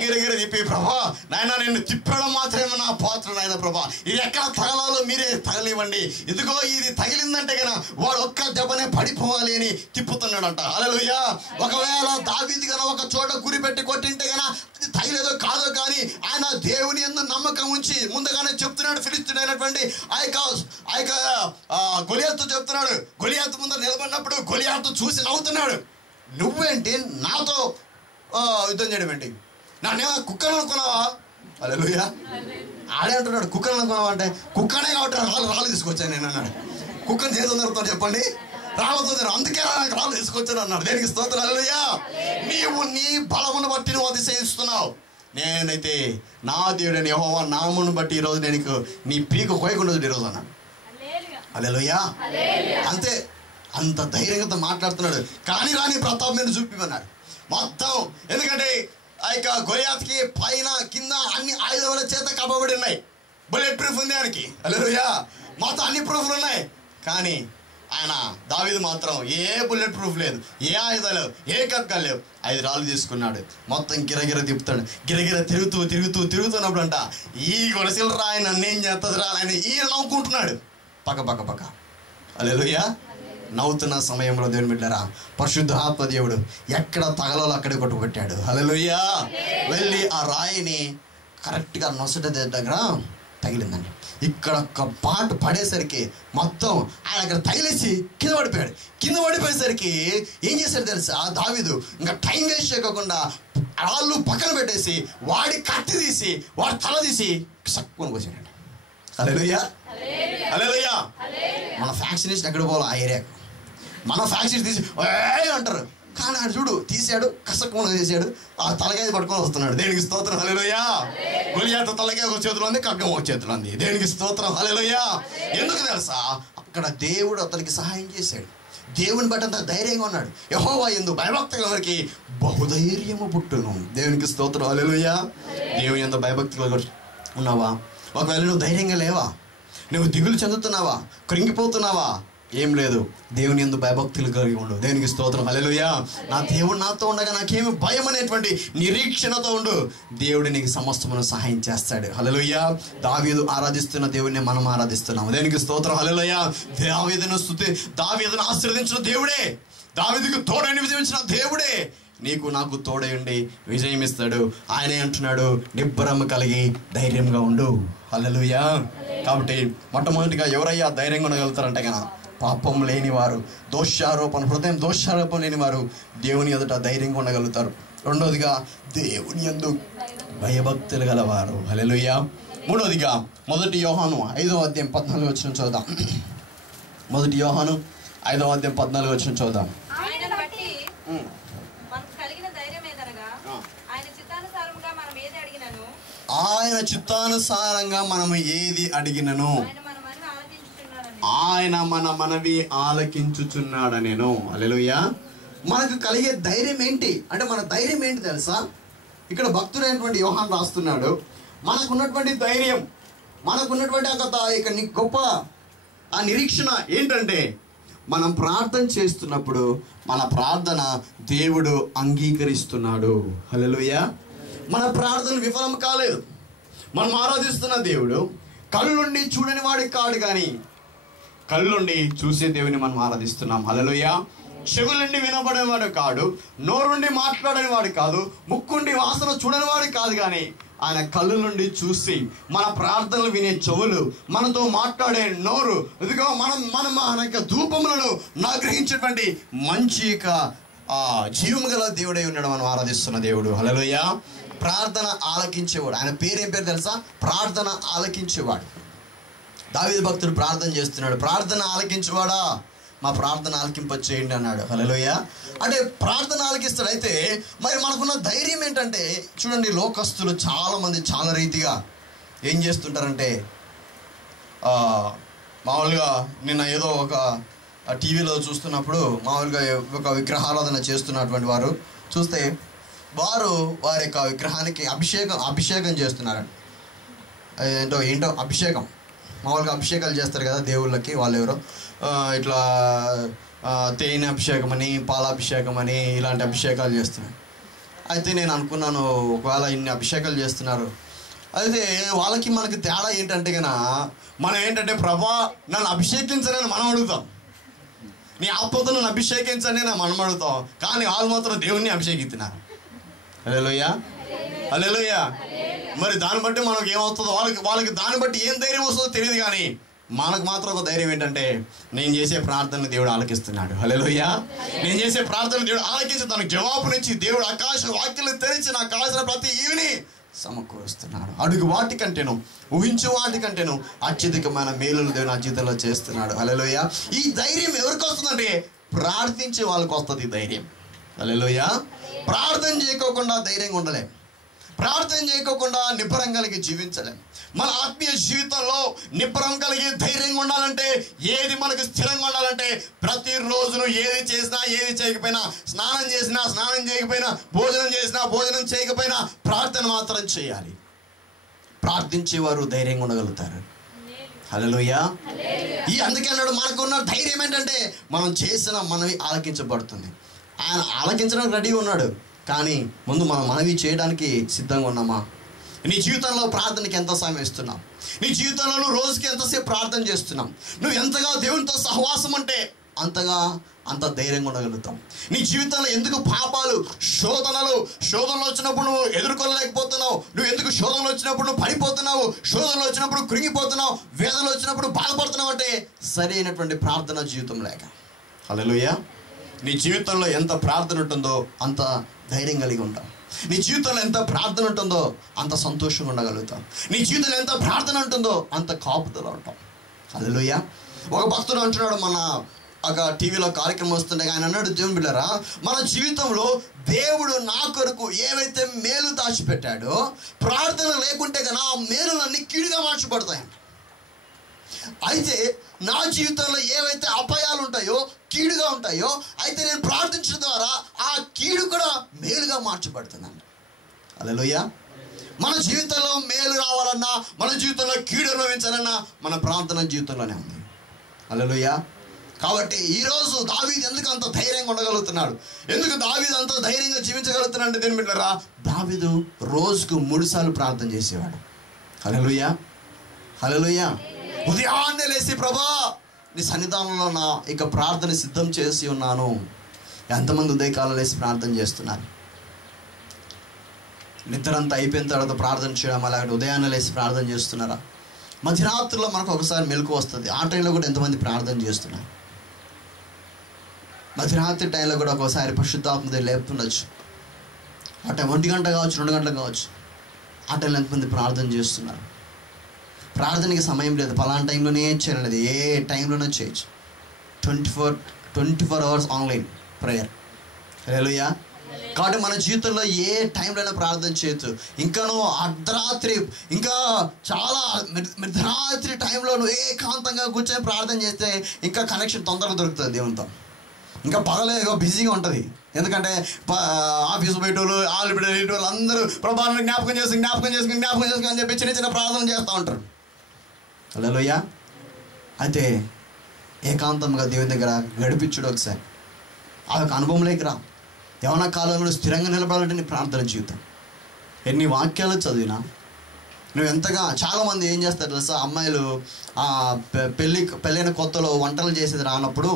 గిర్ర తిప్పి, ప్రభా నాయన నేను తిప్పడం మాత్రమే నా పాత్ర నాయన ప్రభా, ఇది ఎక్కడ తగలాలో మీరే తగలివ్వండి, ఇదిగో ఇది తగిలిందంటే కన్నా వాడు ఒక్క దెబ్బనే పడిపోవాలి అని తిప్పుతున్నాడంట. హల్లెలూయా. ఒకవేళ దావీదు కన్నా ఒక చోట గురి పెట్టి కొట్టింటే కన్నా అది తగిలేదో కాదో, కానీ ఆయన దేవుని యందు నమ్మకం ఉంచి ముందుగానే చెప్తున్నాడు. ఫిలిష్తీయుడైనటువంటి ఆ యొక్క గొలియాతుతో చెప్తున్నాడు. గొలియాతు ముందు నిలబడినప్పుడు గొలియాతు చూసి నవ్వుతున్నాడు. నువ్వేంటి నాతో యుద్ధం చేయడం ఏంటి, నాన్నేమో కుక్కను అనుకున్నావా? హల్లెలూయా. ఆడే అంటున్నాడు కుక్కను అనుకున్నావా అంటే, కుక్కనే కాబట్టి రాళ్ళు తీసుకొచ్చాను నేను అన్నాడు. కుక్కను చేతులు జరుగుతాను చెప్పండి, రాళ్ళతో అందుకే రాళ్ళు తీసుకొచ్చాను అన్నాడు. దేనికి స్తోత్రం, హల్లెలూయా. నీవు నీ బలమును బట్టి నువ్వు అతిశయిస్తున్నావు, నేనైతే నా దేవుడని యెహోవా నామమును బట్టి ఈరోజు నేను నీ పీక కోయకుండా ఈరోజు అన్నాడు. హల్లెలూయా. అంతే, అంత ధైర్యంగా మాట్లాడుతున్నాడు. కానీ రాని ప్రతాప్ మీద చూపిమన్నాడు మొత్తం. ఎందుకంటే ఆ యొక్క గొలియాతుకి పైన కింద అన్ని ఆయుధాల చేత కప్పబడి ఉన్నాయి. బుల్లెట్ ప్రూఫ్ ఉంది ఆయనకి. హల్లెలూయా. మొత్తం అన్ని ప్రూఫ్లు ఉన్నాయి. కానీ ఆయన దావీదు మాత్రం ఏ బుల్లెట్ ప్రూఫ్ లేదు, ఏ ఆయుధాలు లేవు, ఏ కక్కలు లేవు. 5 రాళ్ళు తీసుకున్నాడు. మొత్తం గిరగిర తిప్పుతాడు. గిరగిర తిరుగుతున్నప్పుడు అంట ఈ గొలసలు రాయి నన్నేం చేస్తుంది రా అని ఈయన నవ్వుకుంటున్నాడు పక్క. హల్లెలూయా. నవ్వుతున్న సమయంలో దేవుని బిడ్డలారా, పరిశుద్ధాత్మ దేవుడు ఎక్కడ తగలాలో అక్కడే కొట్టుకొట్టాడు. హల్లెలూయా. వెళ్ళి ఆ రాయిని కరెక్ట్గా నొసట దగ్గర తగిలిందండి. ఇక్కడ ఒక పాటు పడేసరికి మొత్తం ఆయన అక్కడ తగిలేసి కింద పడిపోయేసరికి ఏం చేశాడు తెలుసా దావీదు, ఇంకా టైం వేస్ట్ చేయకుండా రాళ్ళు పక్కన పెట్టేసి వాడి కత్తి తీసి వాడి తల తీసి సక్కుని కోసాడండి. హల్లెలూయా. హల్లెలూయా. మన ఫ్యాక్షనిస్ట్ ఎక్కడ పోవాలి ఆ ఏరియాకు, మన ఫ్యాక్షనిస్ట్ తీసి అంటారు, కానీ ఆడు చూడు తీసాడు, కసక్కున తీసాడు, ఆ తలకాయ పట్టుకొని వస్తున్నాడు. దేనికి స్తోత్రం, హల్లెలూయా. గొలియాతు తలకాయ ఒక చేతిలో ఉంది, ఖడ్గం ఒక చేతిలో ఉంది. దేనికి స్తోత్రం, హల్లెలూయా. ఎందుకు తెలుసా, అక్కడ దేవుడు అతనికి సహాయం చేశాడు. దేవుని బట్టి అంత ధైర్యంగా ఉన్నాడు. యెహోవా యందు భయభక్తి గలవారికి బహుధైర్యము పుట్టును. దేవునికి స్తోత్రం, హల్లెలూయా. దేవుని యందు భయభక్తి ఉన్నావా? ఒకవేళ నువ్వు ధైర్యంగా లేవా, నువ్వు దిగులు చెందుతున్నావా, కృంగిపోతున్నావా, ఏం లేదు, దేవుని యందు భయభక్తులు కలిగి ఉండు. దేవునికి స్తోత్రం, హల్లెలూయా. నా దేవుడు నాతో ఉండగా నాకేమి భయం అనేటువంటి నిరీక్షణతో ఉండు. దేవుడు నీకు సమస్తమును సహాయం చేస్తాడు. హల్లెలూయా. దావీదు ఆరాధిస్తున్న దేవుడిని మనం ఆరాధిస్తున్నాము. దేవునికి స్తోత్రం, హల్లెలూయా. దావీదును ఆశీర్వదించిన దేవుడే, దావీదుకు తోడని విజయించిన దేవుడే నీకు నాకు తోడై ఉండి విజయం ఇస్తాడు. ఆయనే అంటున్నాడు, నిబ్బరం కలిగి ధైర్యంగా ఉండు. హల్లెలూయా. కాబట్టి మొట్టమొదటిగా ఎవరయ్యా ధైర్యంగా ఉండగలుగుతారంటే కన్నా పాపం లేనివారు, హృదయం దోషారోపణ లేనివారు దేవుని ఎదుట ధైర్యంగా ఉండగలుగుతారు. రెండోదిగా దేవుని యందు భయభక్తులు గలవారు. హల్లెలూయా. మూడోదిగా 1 యోహాను 5వ అధ్యాయం 14 వచనం చూద్దాం. 1 యోహాను 5వ అధ్యాయం 14 వచనం చూద్దాం. ఆయన చిత్తానుసారంగా మనము ఏది అడిగినను ఆయన మన మనవి ఆలకించుచున్నాడనేను. హల్లెలూయా. మనకు కలిగే ధైర్యం ఏంటి అంటే, మన ధైర్యం ఏంటి తెలుసా? ఇక్కడ భక్తుడైనటువంటి యోహాను రాస్తున్నాడు, మనకున్నటువంటి ధైర్యం, మనకున్నటువంటి గొప్ప ఆ నిరీక్షణ ఏంటంటే, మనం ప్రార్థన చేస్తున్నప్పుడు మన ప్రార్థన దేవుడు అంగీకరిస్తున్నాడు. హల్లెలూయా. మన ప్రార్థన విఫలం కాలేదు. మనం ఆరాధిస్తున్న దేవుడు కళ్ళుండి చూడని వాడి కాడు, కానీ కళ్ళుండి చూసే దేవుని మనం ఆరాధిస్తున్నాం. హల్లెలూయా. చెవులుండి వినబడేవాడు కాడు, నోరుండి మాట్లాడని వాడు కాదు, ముక్కుండి వాసన చూడని వాడు కాదు, కానీ ఆయన కళ్ళు నుండి చూసి మన ప్రార్థనలు వినే చెవులు, మనతో మాట్లాడే నోరు, ఇదిగో మనం మన యొక్క ధూపములను నాగ్రహించేటువంటి మంచి జీవము గల దేవుడై ఉన్నాడు మనం ఆరాధిస్తున్న దేవుడు. హల్లెలూయా. ప్రార్థన ఆలకించేవాడు. ఆయన పేరేం పేరు తెలుసా? ప్రార్థన ఆలకించేవాడు. దావీదు భక్తుడు ప్రార్థన చేస్తున్నాడు, ప్రార్థన ఆలకించేవాడా మా ప్రార్థన ఆలకింపచేయండి అన్నాడు. హల్లెలూయా. అంటే ప్రార్థన ఆలకిస్తాడు. అయితే మరి మనకున్న ధైర్యం ఏంటంటే, చూడండి, లోకస్తులు చాలామంది చాలా రీతిగా ఏం చేస్తుంటారంటే, మామూలుగా నిన్న ఏదో ఒక టీవీలో చూస్తున్నప్పుడు మామూలుగా ఒక విగ్రహారాధన చేస్తున్నటువంటి వారు చూస్తే వారి యొక్క విగ్రహానికి అభిషేకం చేస్తున్నారండి. ఏంటో ఏంటో అభిషేకం, మామూలుగా అభిషేకాలు చేస్తారు కదా దేవుళ్ళకి, వాళ్ళు ఎవరో ఇట్లా తేనె అభిషేకం అని, పాలాభిషేకం అని ఇలాంటి అభిషేకాలు చేస్తున్నారు. అయితే నేను అనుకున్నాను, ఒకవేళ ఇన్ని అభిషేకాలు చేస్తున్నారు, అయితే వాళ్ళకి మనకి తేడా ఏంటంటే కన్నా, మనం ఏంటంటే ప్రభా నన్ను అభిషేకించని మనం అడుగుతాం, నీ ఆత్మతో నన్ను అభిషేకించని మనం అడుగుతాం. కానీ వాళ్ళు మాత్రం దేవుణ్ణి అభిషేకిస్తున్నారు. హల్లెలూయా, హల్లెలూయా. మరి దాన్ని బట్టి మనకు ఏమవుతుందో, వాళ్ళకి దాన్ని బట్టి ఏం ధైర్యం వస్తుందో తెలియదు, కానీ మనకు మాత్రం ఒక ధైర్యం ఏంటంటే నేను చేసే ప్రార్థనను దేవుడు ఆలకిస్తున్నాడు. హల్లెలూయా. నేను చేసే ప్రార్థన దేవుడు ఆలకించి తనకు జవాబునిచ్చి దేవుడు ఆకాశ వాక్యాలను తెరిచి నాకు కావాల్సిన ప్రతి ఈవిని సమకూరుస్తున్నాడు. అడుగు వాటికంటేను, ఊహించే వాటికంటేను అత్యధికమైన మేలులు దేవుడు నా జీవితంలో చేస్తున్నాడు. హల్లెలూయా. ఈ ధైర్యం ఎవరికి వస్తుందంటే ప్రార్థించే వాళ్ళకి వస్తుంది ఈ ధైర్యం. హల్లెలూయా. ప్రార్థన చేయకోకుండా ధైర్యంగా ఉండలేం, ప్రార్థన చేయకోకుండా నిబ్బరం కలిగి జీవించలేం. మన ఆత్మీయ జీవితంలో నిబ్బరం కలిగి ధైర్యంగా ఉండాలంటే, ఏది మనకు స్థిరంగా ఉండాలంటే, ప్రతిరోజును ఏది చేసినా ఏది చేయకపోయినా, స్నానం చేసినా స్నానం చేయకపోయినా, భోజనం చేసినా భోజనం చేయకపోయినా ప్రార్థన మాత్రం చేయాలి. ప్రార్థించేవారు ధైర్యంగా ఉండగలుగుతారు. హల్లెలూయా. అందుకే అన్నాడు, మనకున్న ధైర్యం ఏంటంటే మనం చేసిన మనవి ఆలకించబడుతుంది. ఆయన ఆలకించడానికి రెడీగా ఉన్నాడు, కానీ ముందు మనం మనవి చేయడానికి సిద్ధంగా ఉన్నామా? నీ జీవితంలో ప్రార్థనకి ఎంత సమయం ఇస్తున్నాం? నీ జీవితంలో నువ్వు రోజుకి ఎంతసేపు ప్రార్థన చేస్తున్నాం? నువ్వు ఎంతగా దేవునితో సహవాసం ఉంటే అంత ధైర్యంగా ఉండగలుగుతాం. నీ జీవితంలో ఎందుకు పాపాలు, శోధనలు వచ్చినప్పుడు నువ్వు ఎదుర్కోలేకపోతున్నావు? నువ్వు ఎందుకు శోధనలు వచ్చినప్పుడు నువ్వు పడిపోతున్నావు? శోధనలు వచ్చినప్పుడు కృంగిపోతున్నావు? వేదనలు వచ్చినప్పుడు బాధపడుతున్నావు అంటే సరి అయినటువంటి ప్రార్థన జీవితం లేక. హల్లెలూయా. నీ జీవితంలో ఎంత ప్రార్థన ఉంటుందో అంత ధైర్యం కలిగి ఉంటాం. నీ జీవితంలో ఎంత ప్రార్థన ఉంటుందో అంత సంతోషంగా ఉండగలుగుతాం. నీ జీవితంలో ఎంత ప్రార్థన ఉంటుందో అంత కాపుదల ఉంటాం. హల్లెలూయా. ఒక భక్తుడు అంటున్నాడు, మన ఒక టీవీలో కార్యక్రమం వస్తుండే, ఆయన అన్నాడు, దేవుని బిడ్డలారా, మన జీవితంలో దేవుడు నా కొరకు ఏవైతే మేలు దాచిపెట్టాడో, ప్రార్థన లేకుంటే కన్నా ఆ మేలులన్నీ కీడుగా మార్చబడతాయంట. అయితే నా జీవితంలో ఏవైతే అపాయాలు ఉంటాయో, కీడుగా ఉంటాయో, అయితే నేను ప్రార్థించడం ద్వారా ఆ కీడు కూడా మేలుగా మార్చబడుతుందంట. హల్లెలూయా. మన జీవితంలో మేలు రావాలన్నా, మన జీవితంలో కీడు అనుభవించాలన్నా మన ప్రార్థన జీవితంలోనే ఉంది. హల్లెలూయా. కాబట్టి ఈరోజు దావీదు ఎందుకు అంత ధైర్యంగా ఉండగలుగుతున్నాడు? ఎందుకు దావీదు అంత ధైర్యంగా జీవించగలుగుతున్నాడు అంటే, దీని బిడ్డలారా, దావీదు రోజుకు 3 సార్లు ప్రార్థన చేసేవాడు. హల్లెలూయా, హల్లెలూయా. ఉదయాన్నే లేచి, ప్రభా నీ సన్నిధానంలో నా ఇక ప్రార్థన సిద్ధం చేసి ఉన్నాను. ఎంతమంది ఉదయకాలం లేచి ప్రార్థన చేస్తున్నారు? నిద్రంతా అయిపోయిన తర్వాత ప్రార్థన చేయడం, అలాగే ఉదయాన్నే లేచి ప్రార్థన చేస్తున్నారా? మధ్యరాత్రిలో మనకు ఒకసారి మెలకు వస్తుంది, ఆ టైంలో కూడా ఎంతమంది ప్రార్థన చేస్తున్నారు? మధ్యరాత్రి టైంలో కూడా ఒకసారి పరిశుద్ధాత్మ లేపుతుండొచ్చు. ఆ టైం 1 గంట కావచ్చు, 2 గంటలు కావచ్చు. ఆ టైంలో ఎంతమంది ప్రార్థన చేస్తున్నారు? ప్రార్థనకి సమయం లేదు, పలానా టైంలోనే చేయలేదు, ఏ టైంలోనే చేయొచ్చు. 24 అవర్స్ ఆన్లైన్ ప్రేయర్. హల్లెలూయా. కాబట్టి మన జీవితంలో ఏ టైంలో ప్రార్థన చేయొచ్చు. ఇంకాను అర్ధరాత్రి, ఇంకా చాలా మిర్ధరాత్రి టైంలో నువ్వు ఏకాంతంగా కూర్చొని ప్రార్థన చేస్తే ఇంకా కనెక్షన్ తొందరగా దొరుకుతుంది దేవునితో. ఇంకా పగలే బిజీగా ఉంటుంది, ఎందుకంటే ఆఫీసు పెట్టేవాళ్ళు, ఆలు పెట్టేవాళ్ళు అందరూ ప్రభావాన్ని జ్ఞాపకం చేసుకుని అని చెప్పి చిన్న ప్రార్థన చేస్తూ ఉంటారు. హల్లెలూయా. అయితే ఏకాంతంగా దేవుని దగ్గర గడిపించుడు ఒకసారి, ఆ యొక్క అనుభవంలోకి రా. యవ్వన కాలంలో స్థిరంగా నిలబడాలంటే నీ ప్రార్థన జీవితం. ఎన్ని వాక్యాలు చదివినా నువ్వు ఎంతగా, చాలామంది ఏం చేస్తారు తెలుసా, అమ్మాయిలు పెళ్ళైన కొత్తలో వంటలు చేసేది రానప్పుడు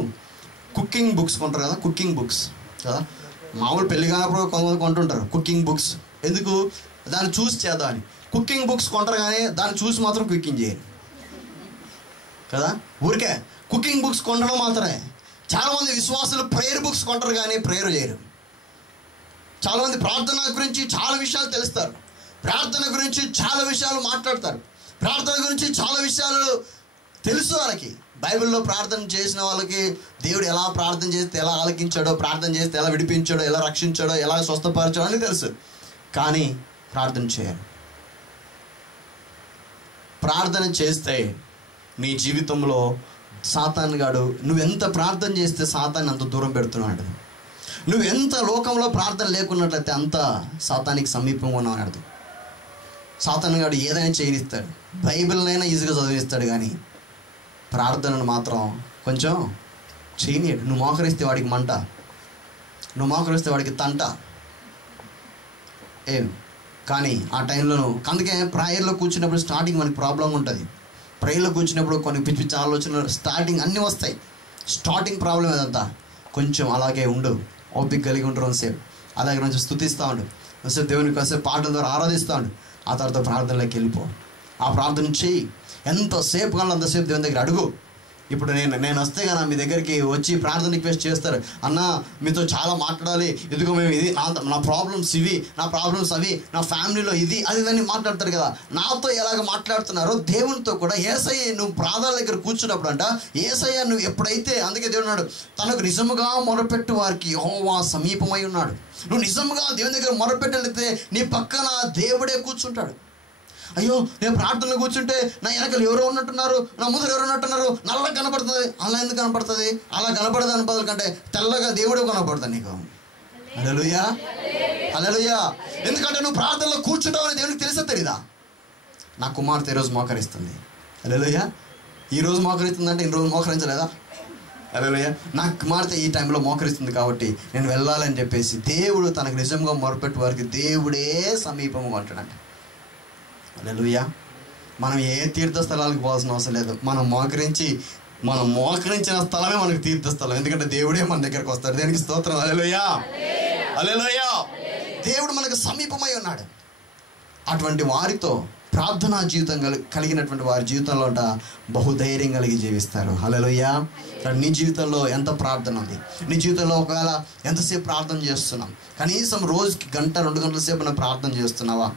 కుకింగ్ బుక్స్ కొంటారు కదా, కుకింగ్ బుక్స్ కదా, మామూలు పెళ్ళి కానప్పుడు కొంతమంది కొంటుంటారు కుకింగ్ బుక్స్. ఎందుకు? దాన్ని చూసి చేద్దామని కుకింగ్ బుక్స్ కొంటారు, కానీ దాన్ని చూసి మాత్రం కుకింగ్ చేయరు కదా. ఊరికే కుకింగ్ బుక్స్ కొనడం మాత్రమే. చాలామంది విశ్వాసులు ప్రేయర్ బుక్స్ కొంటారు, కానీ ప్రేయర్ చేయరు. చాలామంది ప్రార్థన గురించి చాలా విషయాలు తెలుస్తారు, ప్రార్థన గురించి చాలా విషయాలు మాట్లాడతారు, ప్రార్థన గురించి చాలా విషయాలు తెలుసు వాళ్ళకి. బైబిల్లో ప్రార్థన చేసిన వాళ్ళకి దేవుడు ఎలా ప్రార్థన చేస్తే ఎలా ఆలకించాడో, ప్రార్థన చేస్తే ఎలా విడిపించాడో, ఎలా రక్షించాడో, ఎలా స్వస్థపరచాడో అని తెలుసు, కానీ ప్రార్థన చేయరు. ప్రార్థన చేస్తే నీ జీవితంలో సాతాను గాడు, నువ్వెంత ప్రార్థన చేస్తే సాతాన్ని అంత దూరం పెడుతున్నాడు. నువ్వెంత లోకంలో ప్రార్థన లేకున్నట్లయితే అంత సాతానికి సమీపంగా ఉన్నావు అర్థం. సాతాను గాడు ఏదైనా చేయనిస్తాడు, బైబిల్నైనా ఈజీగా చదివిస్తాడు, కానీ ప్రార్థనను మాత్రం కొంచెం చేయనీయడు. నువ్వు మోకరిస్తే వాడికి మంట, నువ్వు మోకరిస్తే వాడికి తంట. కానీ ఆ టైంలోనూ అందుకే ప్రేయర్లో కూర్చున్నప్పుడు స్టార్టింగ్ మనకి ప్రాబ్లం ఉంటుంది. ప్రేయర్లో కూర్చున్నప్పుడు కొన్ని పిచ్చి పిచ్చి ఆలోచనలు స్టార్టింగ్ అన్నీ వస్తాయి. స్టార్టింగ్ ప్రాబ్లం ఏదంతా కొంచెం అలాగే ఉండు, ఓపిక కలిగి ఉండరు సేపు, అలాగే కొంచెం స్తుతిస్తూ ఉండు, కొంచెం దేవునికి కాసేపు పాటల ద్వారా ఆరాధిస్తూ ఉండు. ఆ తర్వాత ప్రార్థనలోకి వెళ్ళిపో, ఆ ప్రార్థన చెయ్యి. ఎంతసేపు కావాలి అంతసేపు దేవుని దగ్గర అడుగు. ఇప్పుడు నేను వస్తే కానీ మీ దగ్గరికి వచ్చి ప్రార్థన రిక్వెస్ట్ చేస్తారు, అన్న మీతో చాలా మాట్లాడాలి, ఇదిగో మేము ఇది నా ప్రాబ్లమ్స్ ఇవి, నా ప్రాబ్లమ్స్ అవి, నా ఫ్యామిలీలో ఇది అది ఇవన్నీ మాట్లాడతారు కదా. నాతో ఎలాగ మాట్లాడుతున్నారో దేవునితో కూడా యేసయ్య నువ్వు ప్రార్థన దగ్గర కూర్చున్నప్పుడు అంట, యేసయ్య నువ్వు ఎప్పుడైతే, అందుకే దేవుడు అన్నాడు, తనకు నిజముగా మొరపెట్టు వారికి యెహోవా సమీపమై ఉన్నాడు. నువ్వు నిజంగా దేవుని దగ్గర మొరపెట్టలేతే నీ పక్కన దేవుడే కూర్చుంటాడు. అయ్యో నేను ప్రార్థనలో కూర్చుంటే నా వెనకలు ఎవరో ఉన్నట్టున్నారు, నా ముందర ఎవరు ఉన్నట్టున్నారు, నల్లగా కనపడుతుంది. అలా ఎందుకు కనపడుతుంది? అలా కనపడదు అనుపదల కంటే తెల్లగా దేవుడే కనపడతాడు నీకు. హల్లెలూయా, హల్లెలూయా. ఎందుకంటే నువ్వు ప్రార్థనలో కూర్చుంటావు అని దేవునికి తెలిసే తెలీదా? నా కుమార్తె ఈరోజు మోకరిస్తుంది, హల్లెలూయా. ఈరోజు మోకరిస్తుందంటే ఇన్ని రోజు మోకరించలేదా? హల్లెలూయా. నా కుమార్తె ఈ టైంలో మోకరిస్తుంది కాబట్టి నేను వెళ్ళాలని చెప్పేసి దేవుడు తనకు నిజంగా మొరపెట్టు వారికి దేవుడే సమీపంగా అంటాడంట. హల్లెలూయా. మనం ఏ తీర్థస్థలాలకు పోవాల్సిన అవసరం లేదు. మనం మోకరించిన స్థలమే మనకు తీర్థస్థలం. ఎందుకంటే దేవుడే మన దగ్గరకు వస్తాడు. దేనికి స్తోత్రం. హల్లెలూయా, హల్లెలూయా. దేవుడు మనకు సమీపమై ఉన్నాడు. అటువంటి వారితో ప్రార్థనా జీవితం కలిగినటువంటి వారి జీవితంలో బహుధైర్యం కలిగి జీవిస్తారు. హల్లెలూయా. నీ జీవితంలో ఎంత ప్రార్థన ఉంది? నీ జీవితంలో ఒకవేళ ఎంతసేపు ప్రార్థన చేస్తున్నాం? కనీసం రోజుకి గంట 2 గంటల సేపు నువ్వు ప్రార్థన చేస్తున్నావా?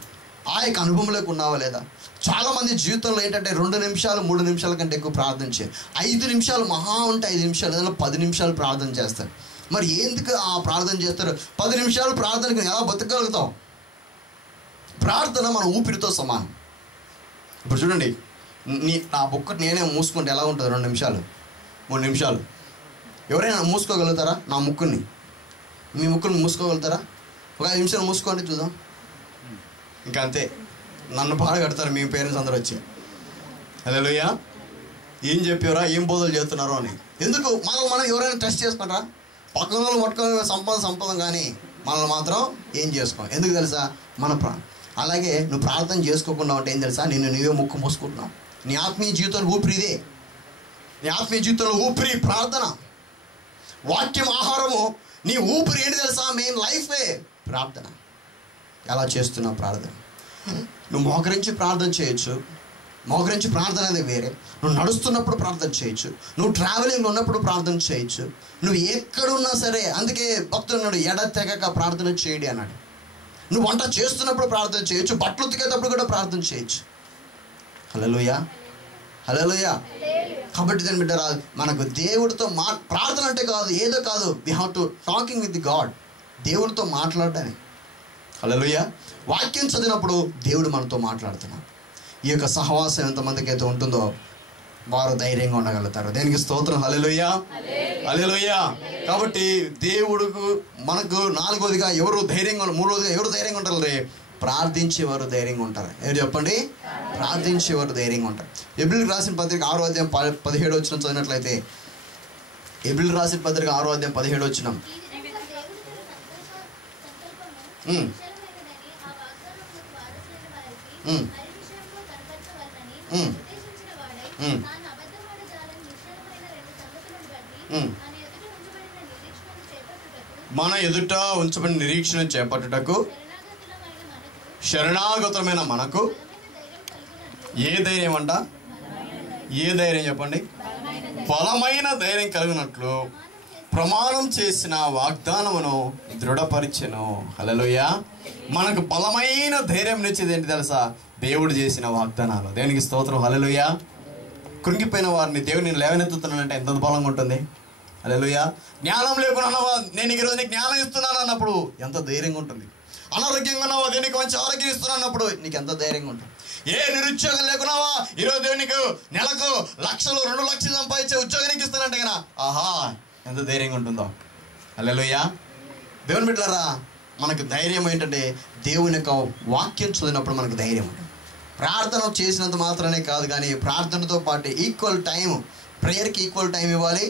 ఆ యొక్క అనుభవంలోకి ఉన్నావా లేదా? చాలామంది జీవితంలో ఏంటంటే 2 నిమిషాలు 3 నిమిషాల కంటే ఎక్కువ ప్రార్థన చేయాలి. 5 నిమిషాలు మహా ఉంటే 5 నిమిషాలు, ఏదైనా 10 నిమిషాలు ప్రార్థన చేస్తారు. మరి ఎందుకు ఆ ప్రార్థన చేస్తారు? 10 నిమిషాలు ప్రార్థనకు ఎలా బతకగలుగుతాం? ప్రార్థన మన ఊపిరితో సమానం. ఇప్పుడు చూడండి, నా బుక్ నేనే మూసుకుంటే ఎలా ఉంటుంది? 2 నిమిషాలు 3 నిమిషాలు. ఎవరైనా మూసుకోగలుగుతారా? నా ముక్కుని, మీ ముక్కుని మూసుకోగలుగుతారా? ఒక 5 నిమిషాలు మూసుకోండి చూద్దాం. ఇంకా అంతే, నన్ను బాగా కడతారు మీ పేరెంట్స్ అందరూ వచ్చి. హల్లెలూయా. ఏం చెప్పారా, ఏం బోధలు చేస్తున్నారో అని. ఎందుకు మనం ఎవరైనా టెస్ట్ చేసుకుంటారా? పక్కన వాళ్ళు పట్టుకొని సంపద కానీ మనల్ని మాత్రం ఏం చేసుకోం. ఎందుకు తెలుసా? మన అలాగే నువ్వు ప్రార్థన చేసుకోకుండా ఉంటే ఏం తెలుసా? నువ్వే ముక్కు మూసుకుంటున్నావు. నీ ఆత్మీయ జీవితంలో ఊపిరి ఇదే. నీ ఆత్మీయ జీవితంలో ఊపిరి ప్రార్థన, వాక్యం, ఆహారము. నీ ఊపిరి ఏంటి తెలుసా? మెయిన్ లైఫే ప్రార్థన. ఎలా చేస్తున్నావు ప్రార్థన? నువ్వు మోకరించి ప్రార్థన చేయొచ్చు. మోకరించి ప్రార్థన అనేది వేరే. నువ్వు నడుస్తున్నప్పుడు ప్రార్థన చేయొచ్చు, నువ్వు ట్రావెలింగ్ ఉన్నప్పుడు ప్రార్థన చేయొచ్చు, నువ్వు ఎక్కడున్నా సరే. అందుకే భక్తుడు అన్నాడు, ఎడతెగక ప్రార్థన చేయడి అన్నాడు. నువ్వు వంట చేస్తున్నప్పుడు ప్రార్థన చేయొచ్చు, బట్టలు ఉతికేటప్పుడు కూడా ప్రార్థన చేయొచ్చు. హల్లెలూయా, హల్లెలూయా. కాబట్టి దాని బిడ్డ మనకు దేవుడితో ప్రార్థన అంటే కాదు, ఏదో కాదు, we have to talking with God. దేవుడితో మాట్లాడటానికి. హల్లెలూయా. వాక్యం చదివినప్పుడు దేవుడు మనతో మాట్లాడుతున్నాడు. ఈ యొక్క సహవాసం ఎంతమందికి అయితే ఉంటుందో వారు ధైర్యంగా ఉండగలుగుతారు. దేనికి స్తోత్రం. హల్లెలూయా, హల్లెలూయా. కాబట్టి దేవుడుకు మనకు 4వదిగా ఎవరు ధైర్యంగా, 3వదిగా ఎవరు ధైర్యంగా ఉంటారు? ప్రార్థించేవారు ధైర్యంగా ఉంటారు. ఎవరు చెప్పండి? ప్రార్థించేవారు ధైర్యంగా ఉంటారు. ఎబ్రిల్కి రాసిన పత్రిక 6వ అధ్యాయం 17వ వచనం చదివినట్లయితే, ఎబ్రిల్కి రాసిన పత్రిక 6వ అధ్యాయం 17వ వచనం. మన ఎదుట ఉంచబడిన నిరీక్షణ చేపట్టుటకు శరణాగతమైన మనకు ఏ ధైర్యం అంట? ఏ ధైర్యం చెప్పండి? బలమైన ధైర్యం కలిగినట్లు ప్రమాణం చేసిన వాగ్దానమును దృఢపరిచెను. హల్లెలూయా. మనకు బలమైన ధైర్యం ఇచ్చేది ఏంటి తెలుసా? దేవుడు చేసిన వాగ్దానాలు. దేవునికి స్తోత్రం. హల్లెలూయా. కృంగిపోయిన వారిని దేవుడిని లేవనెత్తుతున్నానంటే ఎంత బలంగా ఉంటుంది. హల్లెలూయా. జ్ఞానం లేకున్నావా, నేను ఈరోజు నీకు జ్ఞానం ఇస్తున్నాను అన్నప్పుడు ఎంత ధైర్యంగా ఉంటుంది. అనారోగ్యంగా ఉన్నావా, దేవునికి మంచి ఆరోగ్యం ఇస్తున్నాను అన్నప్పుడు నీకు ఎంత ధైర్యంగా ఉంటుంది. ఏ నిరుద్యోగం లేకున్నావా, ఈరోజు దేవునికి నెలకు లక్షలు 2 లక్షలు సంపాదించే ఉద్యోగానికి ఇస్తానంటే కదా, ఆహా ఎంత ధైర్యంగా ఉంటుందో. హల్లెలూయా. దేవుని బిడ్డలారా, మనకు ధైర్యం ఏంటంటే దేవుని యొక్క వాక్యం చదివినప్పుడు మనకు ధైర్యం ఉంటుంది. ప్రార్థన చేసినంత మాత్రమే కాదు, కానీ ప్రార్థనతో పాటు ఈక్వల్ టైం, ప్రేయర్కి ఈక్వల్ టైం ఇవ్వాలి,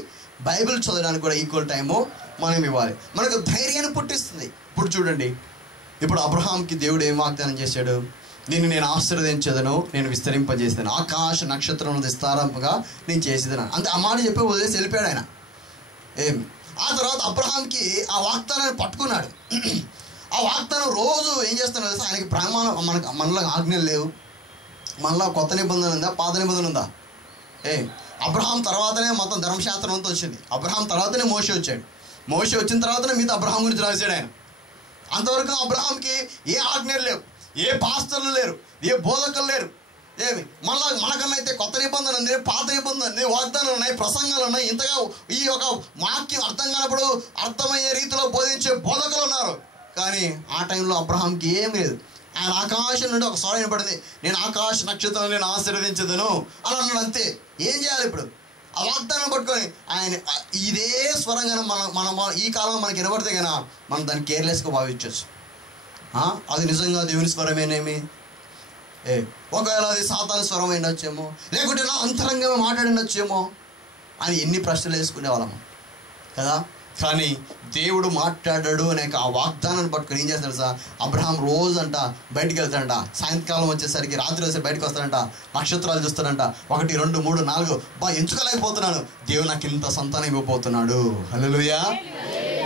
బైబిల్ చదవడానికి కూడా ఈక్వల్ టైము మనం ఇవ్వాలి. మనకు ధైర్యాన్ని పుట్టిస్తుంది. ఇప్పుడు చూడండి, ఇప్పుడు అబ్రహాంకి దేవుడు ఏం వాగ్దానం చేశాడు? నేను ఆశీర్వదించదను, నేను విస్తరింపజేస్తాను, ఆకాశ నక్షత్రం విస్తారంగా నేను చేసేదను. అంతే ఆ మాట చెప్పి వదిలేసి వెళ్ళిపోయాడు ఆయన. ఆ తర్వాత అబ్రహాంకి ఆ వాగ్దానాన్ని పట్టుకున్నాడు. ఆ వాగ్దానం రోజు ఏం చేస్తున్నాడు తెలుసా? ఆయనకి ప్రమాణం, మనలో ఆజ్ఞలు లేవు, మనలో కొత్త నిబంధన ఉందా, పాత నిబంధన ఉందా? అబ్రహాం తర్వాతనే మొత్తం ధర్మశాస్త్రం అంతా వచ్చింది. అబ్రహాం తర్వాతనే మోషే వచ్చాడు. మోషే వచ్చిన తర్వాతనే మిగతా అబ్రహాం గురించి రాశాడు ఆయన. అంతవరకు అబ్రహాంకి ఏ ఆజ్ఞలు లేవు, ఏ పాస్టర్లు లేరు, ఏ బోధకులు లేరు. మనకన్నా అయితే కొత్త నిబంధన ఉంది, పాత నిబంధన ఉంది, వాగ్దానాలు ఉన్నాయి, ప్రసంగాలు ఉన్నాయి. ఇంతగా ఈ యొక్క వాక్యం అర్థం కానప్పుడు అర్థమయ్యే రీతిలో బోధించే బోధకులు ఉన్నారు. కానీ ఆ టైంలో అబ్రహాంకి ఏం లేదు. ఆయన ఆకాశం నుండి ఒక స్వరం వినపడింది, నేను ఆకాశ నక్షత్రం నేను ఆశీర్వదించదను అని అన్నాడు. అంతే. ఏం చేయాలి ఇప్పుడు? ఆ వాగ్దానం పట్టుకొని ఆయన ఇదే స్వరంగా మనం ఈ కాలంలో మనకి వినబడితే కన్నా మనం దాన్ని కేర్లెస్గా భావించవచ్చు. అది నిజంగా దేవుని స్వరమేనేమి? ఒకవేళ అది సాతాను స్వరం అయినొచ్చేమో, లేకుంటే నా అంతరంగా మాట్లాడినొచ్చేమో అని ఎన్ని ప్రశ్నలు వేసుకునేవాళ్ళము కదా. కానీ దేవుడు మాట్లాడాడు అనే ఆ వాగ్దానాన్ని పట్టుకొని ఏం చేస్తాడు సార్? అబ్రహాం రోజు అంట బయటికి వెళ్తాడంట, సాయంకాలం వచ్చేసరికి రాత్రి వచ్చి బయటకు వస్తాడంట, నక్షత్రాలు చూస్తాడంట, 1 2 3 4 ఎంచుకోలేకపోతున్నాను, దేవుడు నాకు ఇంత సంతానం ఇవ్వబోతున్నాడు. హల్లెలూయా.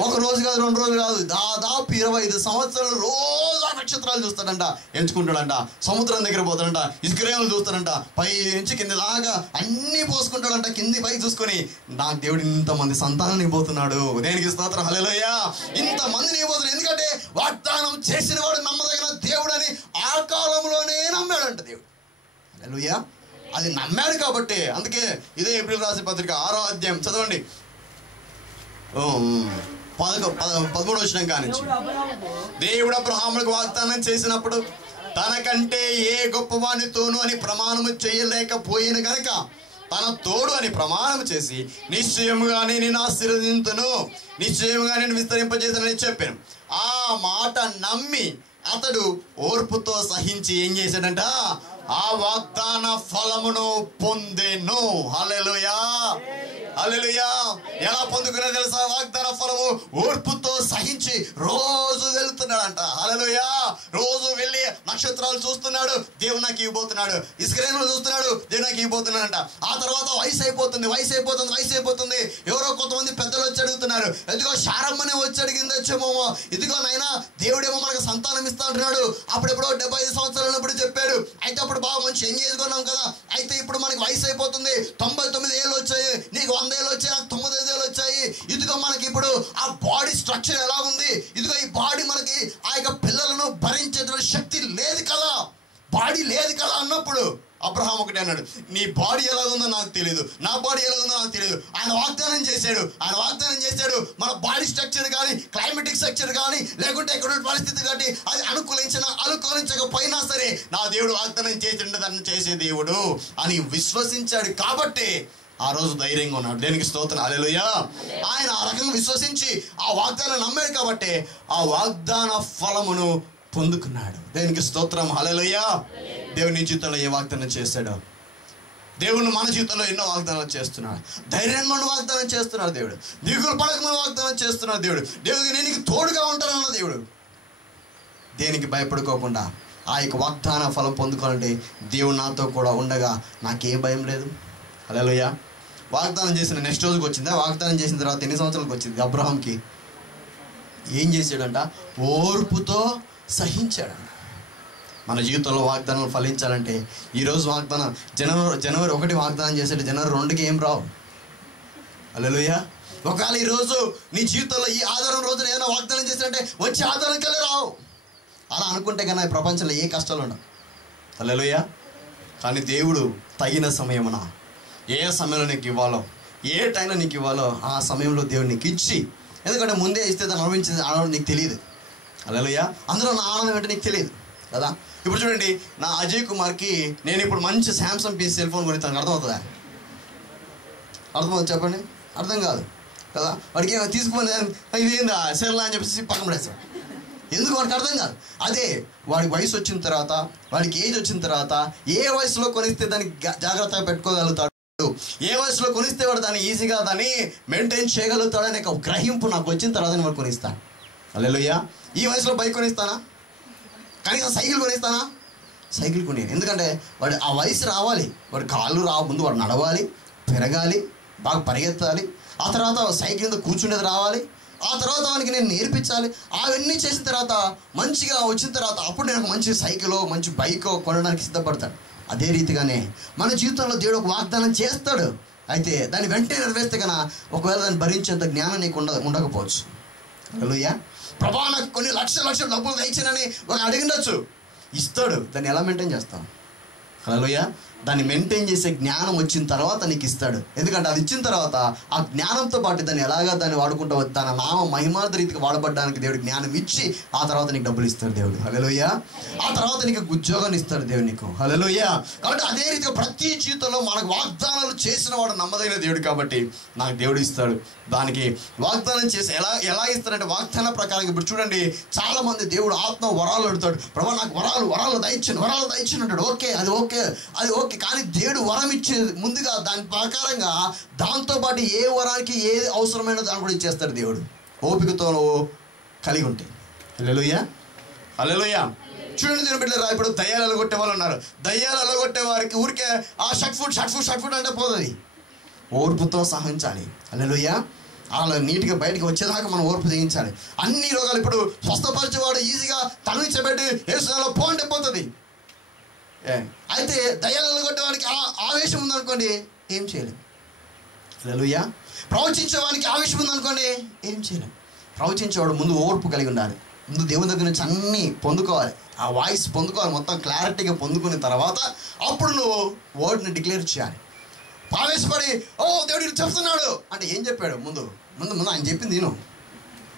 ఒక రోజు కాదు, 2 రోజులు కాదు, దాదాపు 25 సంవత్సరాలు రోజు ఆ నక్షత్రాలు చూస్తాడంట, ఎంచుకుంటాడంట. సముద్రం దగ్గర పోతాడంట, ఇసుకరేములు చూస్తాడంట, పై నుంచి కింద దాకా అన్నీ పోసుకుంటాడంట, కింది పై చూసుకొని నాకు దేవుడు ఇంతమంది సంతానాన్ని ఇవ్వబోతున్నాడు. దేనికి స్తోత్రం. హల్లెలూయా. ఇంతమందిని ఇవ్వబోతున్నాడు. ఎందుకంటే వాగ్దానం చేసిన వాడు నమ్మదగిన దేవుడు అని ఆ కాలంలోనే నమ్మాడంట దేవుడు. హల్లెలూయా. అది నమ్మాడు కాబట్టి. అందుకే ఇదే ఏప్రిల్ రాసిన పత్రిక 6వ అధ్యాయం చదవండి, 13వ వచనం కానించి. దేవుడు అబ్రహాములకు వాగ్దానం చేసినప్పుడు తనకంటే ఏ గొప్పవానితోనూ అని ప్రమాణము చేయలేకపోయిన గనక తన తోడు అని ప్రమాణం చేసి నిశ్చయముగానే నేను ఆశీర్వదింతును, నిశ్చయముగా నేను విస్తరింపజేసానని చెప్పాను. ఆ మాట నమ్మి అతడు ఓర్పుతో సహించి ఏం చేశాడంట? ఆ వాగ్దాన ఫలమును పొందెను. హల్లెలూయా. హల్లెలూయా. ఎలా పొందుకున్నా తెలుసా? వాగ్దాన ఫలము ఓర్పుతో సహించి రోజు వెళ్తున్నాడంట. హల్లెలూయా. రోజు వెళ్ళి నక్షత్రాలు చూస్తున్నాడు, దేవుడు నాకు ఇవ్వబోతున్నాడు. ఇస్రాయేలు చూస్తున్నాడు, దేవుడు నాకు ఇవ్వబోతున్నాడంట. ఆ తర్వాత వయసు అయిపోతుంది. ఎవరో కొంతమంది పెద్దలు వచ్చి అడుగుతున్నారు, ఇదిగో శారమ్మనే వచ్చి అడిగిందొచ్చేమో, ఇదిగో నాయనా దేవుడేమో మనకు సంతానం ఇస్తా అంటున్నాడు. అప్పుడెప్పుడో 75 సంవత్సరాలు ఉన్నప్పుడు చెప్పాడు. అయితే అప్పుడు బాగా మంచి ఎంగేజ్ కొన్నాం కదా, అయితే ఇప్పుడు మనకి వయసు అయిపోతుంది, 99 ఏళ్ళు వచ్చాయి, నీకు 100 ఏళ్ళు వచ్చాయి, నాకు 95 ఏళ్ళు వచ్చాయి. ఇదిగో మనకి ఇప్పుడు ఆ బాడీ స్ట్రక్చర్ ఎలా ఉంది, ఇదిగో ఈ బాడీ మనకి ఆ యొక్క పిల్లలను భరించేటువంటి శక్తి లేదు కదా, బాడీ లేదు కదా అన్నప్పుడు అబ్రహాం ఒకటే అన్నాడు, నీ బాడీ ఎలా ఉందో నాకు తెలియదు, నా బాడీ ఎలా ఉందో నాకు తెలియదు. ఆయన వాగ్దానం చేశాడు. మన బాడీ స్ట్రక్చర్ కానీ, క్లైమేటిక్ స్ట్రక్చర్ కానీ, లేకుంటే ఎక్కడ పరిస్థితి కానీ అది అనుకూలించకపోయినా సరే నా దేవుడు వాగ్దానం చేసిండు, దాన్ని చేసే దేవుడు అని విశ్వసించాడు. కాబట్టి ఆ రోజు ధైర్యంగా ఉన్నాడు. దేనికి స్తోత్రం. హల్లెలూయా. ఆయన ఆ రకంగా విశ్వసించి ఆ వాగ్దానం నమ్మాడు కాబట్టి ఆ వాగ్దాన ఫలమును పొందుకున్నాడు. దేనికి స్తోత్రం. హల్లెలూయా. దేవుని జీవితంలో ఏ వాగ్దానం చేశాడో, దేవుని మన జీవితంలో ఎన్నో వాగ్దానాలు చేస్తున్నాడు. ధైర్యంగా వాగ్దానం చేస్తున్నాడు దేవుడు. దిగులు పడకమని వాగ్దానం చేస్తున్నాడు దేవుడు. దేవుడికి నేను నీకు తోడుగా ఉంటానన్న దేవుడు. దేనికి భయపడుకోకుండా ఆ యొక్క వాగ్దాన ఫలం పొందుకోవాలంటే దేవుడు నాతో కూడా ఉండగా నాకే భయం లేదు. హల్లెలూయా. వాగ్దానం చేసిన నెక్స్ట్ రోజుకి వచ్చిందా? వాగ్దానం చేసిన తర్వాత ఎన్ని సంవత్సరాలకు వచ్చింది? అబ్రహాంకి ఏం చేశాడంట? ఓర్పుతో సహించాడంట. మన జీవితంలో వాగ్దానాలు ఫలించాలంటే ఈరోజు వాగ్దానం జనవరి 1 వాగ్దానం చేసాడు, జనవరి 2కి ఏం రావు. హల్లెలూయా. ఒకవేళ ఈరోజు నీ జీవితంలో ఈ ఆధారం రోజున ఏమైనా వాగ్దానం చేశాడంటే వచ్చే ఆధారంకెళ్ళి రావు. అలా అనుకుంటే కన్నా ఈ ప్రపంచంలో ఏ కష్టాలు ఉండవు. హల్లెలూయా. కానీ దేవుడు తగిన సమయమున ఏ సమయంలో నీకు ఇవ్వాలో, ఏ టైంలో నీకు ఇవ్వాలో ఆ సమయంలో దేవుడు నీకు ఇచ్చి, ఎందుకంటే ముందే ఇస్తే దాన్ని అనుభవించేది ఆనందం నీకు తెలియదు. హల్లెలూయా. అందులో నా ఆనందం ఏంటో నీకు తెలియదు కదా. ఇప్పుడు చూడండి, నా అజయ్ కుమార్కి నేను ఇప్పుడు మంచి శాంసంగ్ పీస్ సెల్ ఫోన్ కొనిస్తాను, అర్థమవుతుందా? అర్థమవుతుంది చెప్పండి. అర్థం కాదు కదా. వాడికి ఏమో తీసుకుని ఇదేందా సెల్ అని చెప్పేసి పక్కన పడేస్తాడు. ఎందుకు వాడికి అర్థం కాదు. అదే వాడికి వయసు వచ్చిన తర్వాత, వాడికి ఏజ్ వచ్చిన తర్వాత ఏ వయసులో కొనిస్తే దాన్ని జాగ్రత్తగా పెట్టుకోగలుగుతాడు, ఏ వయసులో కొనిస్తే వాడు దాన్ని ఈజీగా దాన్ని మెయింటైన్ చేయగలుగుతాడు అనే ఒక గ్రహింపు నాకు వచ్చిన తర్వాత వాడు కొనిస్తాను. హల్లెలూయా. ఈ వయసులో బైక్ కొనిస్తానా? కనీసం సైకిల్ కొనిస్తానా? సైకిల్ కొనియాను. ఎందుకంటే వాడు ఆ వయసు రావాలి, వాడు కాళ్ళు ముందు వాడు నడవాలి, పెరగాలి, బాగా పరిగెత్తాలి, ఆ తర్వాత సైకిల్ మీద కూర్చునేది రావాలి, ఆ తర్వాత వానికి నేను నేర్పించాలి. అవన్నీ చేసిన తర్వాత మంచిగా వచ్చిన తర్వాత అప్పుడు నేను ఒక మంచి సైకిలో మంచి బైకో కొనడానికి సిద్ధపడతాడు. అదే రీతిగానే మన జీవితంలో దేవుడు ఒక వాగ్దానం చేస్తాడు. అయితే దాన్ని వెంటనే నెరవేర్స్తే కన్నా ఒకవేళ దాన్ని భరించేంత జ్ఞానం నీకు ఉండకపోవచ్చు. హల్లెలూయా. ప్రభా నాకు కొన్ని లక్షల డబ్బులు దయచేనని ఒక అడిగిండొచ్చు, ఇస్తాడు. దాన్ని ఎలా మెయింటైన్ చేస్తాం? హల్లెలూయా. దాన్ని మెయింటైన్ చేసే జ్ఞానం వచ్చిన తర్వాత నీకు ఇస్తాడు. ఎందుకంటే అది ఇచ్చిన తర్వాత ఆ జ్ఞానంతో పాటు దాన్ని ఎలాగా దాన్ని వాడుకుంటూ తన నామ మహిమార్థ రీతికి వాడబడ్డానికి దేవుడు జ్ఞానం ఇచ్చి ఆ తర్వాత నీకు డబ్బులు ఇస్తాడు దేవుడు. హల్లెలూయా. ఆ తర్వాత నీకు ఉద్యోగాన్ని ఇస్తాడు దేవుడు నీకు. హల్లెలూయా. కాబట్టి అదే రీతిగా ప్రతి జీవితంలో మనకు వాగ్దానాలు చేసిన వాడు నమ్మదైన దేవుడు కాబట్టి నాకు దేవుడు ఇస్తాడు. దానికి వాగ్దానం చేసి ఎలా ఇస్తాడంటే వాగ్దాన ప్రకారం. ఇప్పుడు చూడండి, చాలా మంది దేవుడు ఆత్మ వరాలు అడుగుతాడు. ప్రభా నాకు వరాలు దయచిన అంటాడు. అది ఓకే. కానీ దేవుడు వరం ఇచ్చేది ముందుగా దాని ప్రకారంగా దాంతోపాటు ఏ వరానికి ఏది అవసరమైనో దాన్ని కూడా ఇచ్చేస్తాడు దేవుడు, ఓపికతో కలిగి ఉంటే. హల్లెలూయా. హల్లెలూయా. చూడండి నేను బిడ్డలారా, ఇప్పుడు దయ్యాలు ఎలగొట్టే వాళ్ళు ఉన్నారు. దయ్యాలు ఎలగొట్టే వారికి ఊరికే ఆ షట్ ఫుడ్ అంటే పోతుంది. ఓర్పుతో సహించాలి. హల్లెలూయా. అలా నీట్గా బయటకు వచ్చేదాకా మనం ఓర్పు చేయించాలి. అన్ని రోగాలు ఇప్పుడు స్వస్థపరిచేవాడు ఈజీగా తనువించబెట్టి యేసునామములో పో అంటే పోతుంది. అయితే దయ్యాలు కొట్టేవాడికి ఆవేశం ఉందనుకోండి, ఏం చేయలేం. హల్లెలూయా. ప్రవచించేవానికి ఆవేశం ఉందనుకోండి, ఏం చేయలేం. ప్రవచించేవాడు ముందు ఓర్పు కలిగి ఉండాలి. ముందు దేవుని దగ్గర నుంచి అన్నీ పొందుకోవాలి, ఆ వాయిస్ పొందుకోవాలి, మొత్తం క్లారిటీగా పొందుకున్న తర్వాత అప్పుడు నువ్వు వర్డ్ని డిక్లేర్ చేయాలి. ఆవేశపడి దేవుడు చెప్తున్నాడు అంటే ఏం చెప్పాడు? ముందు ఆయన చెప్పింది నేను.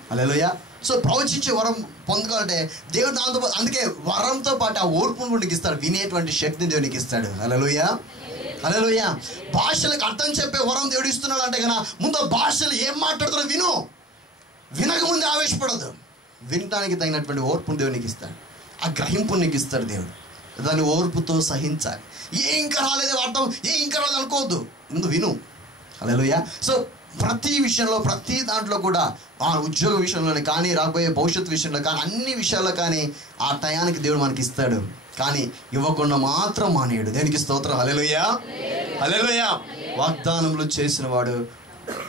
హల్లెలూయా. సో ప్రవచించే వరం పొందుకోవాలంటే దేవుడు దాంతో పాటు, అందుకే వరంతో పాటు ఆ ఓర్పును కూడా నీకు ఇస్తాడు, వినేటువంటి శక్తిని దేవునికి ఇస్తాడు. హల్లెలూయా. హల్లెలూయా. భాషలకు అర్థం చెప్పే వరం దేవుడు ఇస్తున్నాడు అంటే కన్నా ముందు భాషలు ఏం మాట్లాడుతున్నారో వినకముందే ఆవేశపడదు. వినటానికి తగినటువంటి ఓర్పును దేవునికి ఇస్తాడు, ఆ గ్రహింపుని నీకు ఇస్తాడు దేవుడు. దాన్ని ఓర్పుతో సహించాలి. ఇంకా రాలేదు అర్థం, ఇంకా రాలేదు అనుకోవద్దు, ముందు విను. హల్లెలూయా. సో ప్రతి విషయంలో, ప్రతి దాంట్లో కూడా, ఆ ఉద్యోగ విషయంలోనే కానీ, రాబోయే భవిష్యత్తు విషయంలో కానీ, అన్ని విషయాల్లో కానీ ఆ టయానికి దేవుడు మనకి ఇస్తాడు. కానీ ఇవ్వకుండా మాత్రం మానేయుడు. దేనికి స్తోత్రం. హల్లెలూయా. హల్లెలూయా. వాగ్దానములు చేసిన వాడు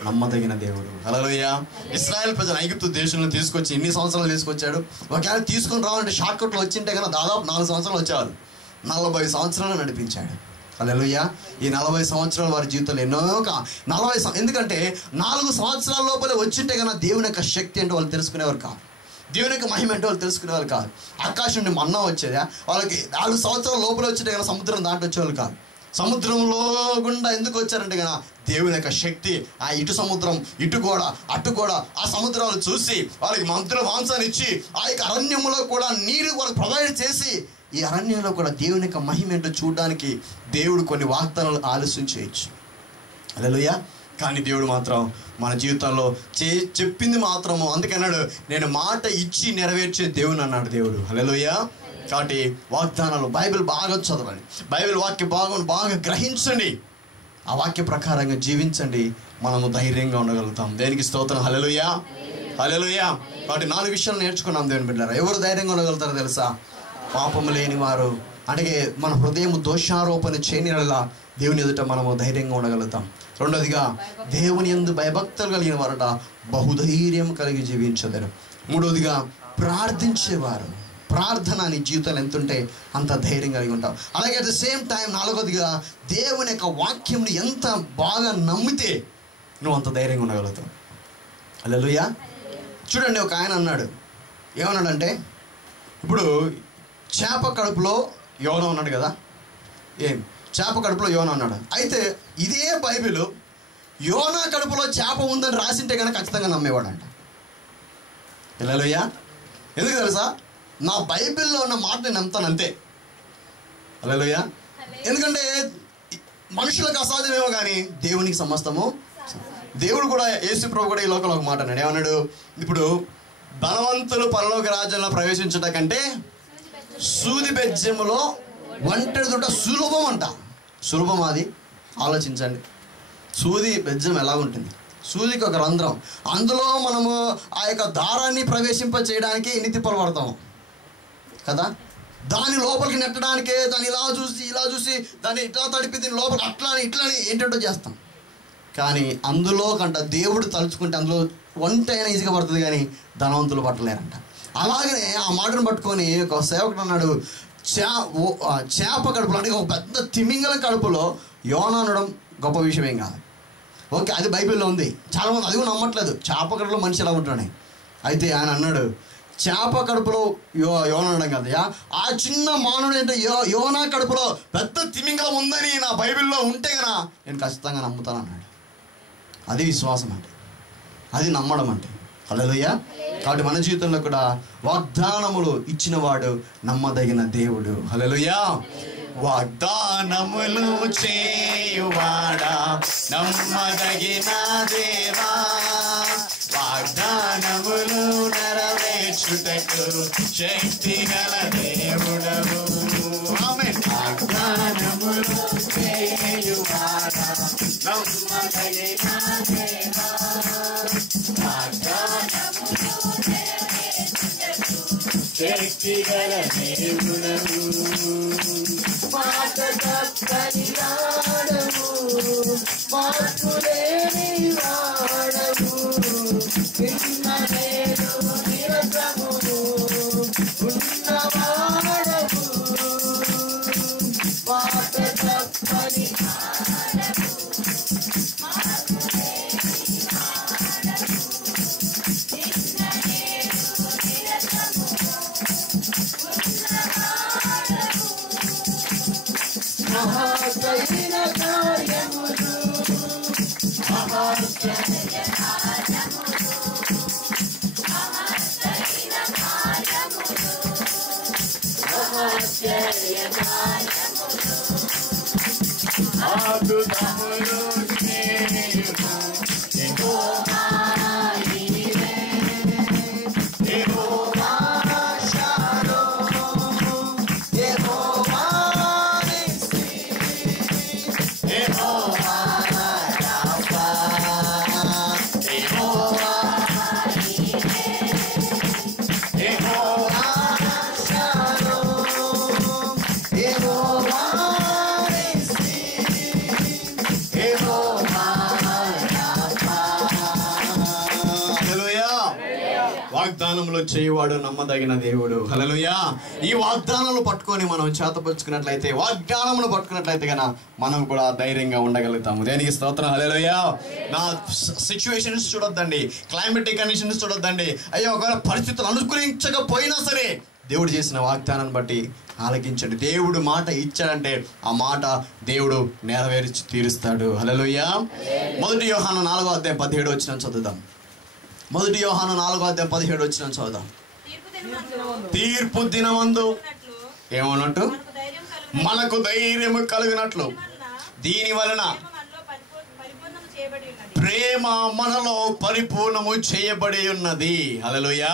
నమ్మదగిన దేవుడు. హల్లెలూయా. ఇశ్రాయేల్ ప్రజలు ఐగుప్తు దేశంలో తీసుకొచ్చి ఎన్ని సంవత్సరాలు తీసుకొచ్చాడు? ఒకవేళ తీసుకొని రావాలంటే షార్ట్ కట్లో వచ్చింటే కన్నా దాదాపు 4 సంవత్సరాలు వచ్చేవాళ్ళు. 40 సంవత్సరాలు నడిపించాడు. హల్లెలూయా. ఈ 40 సంవత్సరాలు వారి జీవితంలో ఎన్నో 40 ఎందుకంటే 4 సంవత్సరాల లోపలే వచ్చింటే కన్నా దేవుని యొక్క శక్తి అంటే వాళ్ళు తెలుసుకునేవారు కాదు, దేవుని యొక్క మహిమ అంటే వాళ్ళు తెలుసుకునేవాళ్ళు కాదు. ఆకాశం నుండి మన్నా వచ్చేదా వాళ్ళకి 4 సంవత్సరాల లోపల వచ్చింటే కన్నా సముద్రం దాటి వచ్చేవాళ్ళు కాదు. సముద్రంలో గుండా ఎందుకు వచ్చారంటే కన్నా దేవుని యొక్క శక్తి, ఆ ఇటు సముద్రం ఇటు గోడ అటు గోడ ఆ సముద్రాలు చూసి వాళ్ళకి మంత్రుల మాంసాన్ని ఇచ్చి ఆ యొక్క అరణ్యంలో కూడా నీరు వాళ్ళకి ప్రొవైడ్ చేసి ఈ అరణ్యంలో కూడా దేవుని యొక్క మహిమ ఏంటో చూడడానికి దేవుడు కొన్ని వాగ్దానాలు ఆలస్యం చేయొచ్చు. హల్లెలూయా. కానీ దేవుడు మాత్రం మన జీవితంలో చెప్పింది మాత్రము, అందుకన్నాడు నేను మాట ఇచ్చి నెరవేర్చే దేవుని అన్నాడు దేవుడు. హల్లెలూయా. కాబట్టి వాగ్దానాలు, బైబిల్ బాగా చదవండి, బైబిల్ వాక్య బాగా గ్రహించండి, ఆ వాక్య ప్రకారంగా జీవించండి, మనము ధైర్యంగా ఉండగలుగుతాం. దేనికి స్తోత్రం. హల్లెలూయా. హల్లెలూయా. కాబట్టి 4 విషయాలు నేర్చుకున్నాం దేవుని బిడ్డలారా. ఎవరు ధైర్యంగా ఉండగలుగుతారో తెలుసా? పాపము లేని వారు, అంటే మన హృదయం దోషారోపణ చేయనిలా దేవుని ఎదుట మనము ధైర్యంగా ఉండగలుగుతాం. రెండోదిగా దేవుని యందు భయభక్తులు కలిగిన వారట బహుధైర్యం కలిగి జీవించదరు. మూడోదిగా ప్రార్థించేవారు, ప్రార్థన నీ జీవితంలో ఎంత ఉంటే అంత ధైర్యం కలిగి ఉంటావు. అలాగే అట్ ద సేమ్ టైం 4వదిగా దేవుని యొక్క వాక్యంని ఎంత బాగా నమ్మితే నువ్వు అంత ధైర్యంగా ఉండగలుగుతావు. హల్లెలూయా. చూడండి, ఒక ఆయన అన్నాడు, ఏమన్నాడంటే, ఇప్పుడు చేప కడుపులో యోనా ఉన్నాడు కదా, చేప కడుపులో యోనా ఉన్నాడు. అయితే ఇదే బైబిల్ యోనా కడుపులో చేప ఉందని రాసింటే కనుక ఖచ్చితంగా నమ్మేవాడంట. హల్లెలూయా. ఎందుకు తెలుసా? నా బైబిల్లో ఉన్న మాట నేను నమ్ముతాను అంతే. హల్లెలూయా. ఎందుకంటే మనుషులకు అసాధ్యమేమో కానీ దేవునికి సమస్తము. దేవుడు కూడా, యేసు ప్రభు కూడా ఈ లోకంలో ఒక మాట అన్నాడు. ఏమన్నాడు? ఇప్పుడు ధనవంతులు పరలోక రాజ్యంలో ప్రవేశించట కంటే సూది బెజ్జములో ఒంటరి దొడ్డ సులభం అంట. సులభం అది. ఆలోచించండి, సూది బెజ్జం ఎలా ఉంటుంది? సూదికి ఒక రంధ్రం, అందులో మనము ఆ యొక్క దారాన్ని ప్రవేశింప చేయడానికి ఎన్ని తిప్పలు పడతాము కదా. దాని లోపలికి నెట్టడానికే దాన్ని ఇలా చూసి దాన్ని ఇట్లా తడిపి దీని లోపల ఇట్లా ఏంటంటో చేస్తాం. కానీ అందులో కంట దేవుడు తలుచుకుంటే అందులో వంట అయినా ఈజీగా పడుతుంది, కానీ ధనవంతులు పట్టలేరంట. అలాగనే ఆ మాటను పట్టుకొని ఒక సేవకుడు అన్నాడు, చేప కడుపులో అంటే ఒక పెద్ద తిమింగలం కడుపులో యోనా అనడం గొప్ప విషయం ఏం కాదు. ఓకే, అది బైబిల్లో ఉంది. చాలామంది అది కూడా నమ్మట్లేదు, చేప కడుపులో మనిషి ఎలా ఉంటున్నాయి. అయితే ఆయన అన్నాడు, చేప కడుపులో యోనా అనడం కదయా, ఆ చిన్న మానవుడు అంటే యోనా కడుపులో పెద్ద తిమింగలం ఉందని నా బైబిల్లో ఉంటే కదా నేను ఖచ్చితంగా నమ్ముతాను అన్నాడు. అది విశ్వాసం అంటే, అది నమ్మడం అంటే. హల్లెలూయా. కాబట్టి మన జీవితంలో కూడా వాగ్దానములు ఇచ్చినవాడు నమ్మదగిన దేవుడు. హల్లెలూయా. వాగ్దానములు చేయువాడా నమ్మదగిన దేవా, వాగ్దానములు నెరవేర్చుటకు శక్తి గల దేవుడవు. ఆమేన్. వాగ్దానములు చేయువాడా నమ్మదగిన దేవా, శక్తి గల దేవుడవు. మాట తప్పని వాడవు, మార్పులేని వాడవు, నిన్న నేడు నిరతము ఉన్నవాడవు. మాట తప్పని మహాశైన కార్యములు, మహాశైన కార్యములు, మహాశైన కార్యములు, మహాశైన కార్యములు, అద్భుతములు చేయుము యెహోవా నీవే, యెహోవా షాలోమ్, యెహోవా వాగ్దానములు చేయువాడు నమ్మదగిన దేవుడు. హల్లెలూయా. ఈ వాగ్దానాలు పట్టుకొని మనం చేతపరుచుకున్నట్లయితే, వాగ్దానములు పట్టుకున్నట్లయితే కనుక మనం కూడా ధైర్యంగా ఉండగలుగుతాము. దేనికి స్తోత్రం. హల్లెలూయా. నా సిచ్యువేషన్స్ చూడొద్దండి, క్లైమేటిక్ కండిషన్స్ చూడొద్దండి. అయ్యో ఒకవేళ పరిస్థితులు అనుకూలించకపోయినా సరే దేవుడు చేసిన వాగ్దానాన్ని బట్టి ఆలకించండి. దేవుడు మాట ఇచ్చాడంటే ఆ మాట దేవుడు నెరవేర్చి తీరుస్తాడు. హల్లెలూయా. 1 యోహాను 4:17 చదువుదాం. 1 యోహాను 4:17 చదువుదాం. తీర్పు దినమందు ఏమన్నట్టు? మనకు ధైర్యము కలిగినట్లు దీని వలన ప్రేమ మనలో పరిపూర్ణము చేయబడి ఉన్నది. హల్లెలూయా.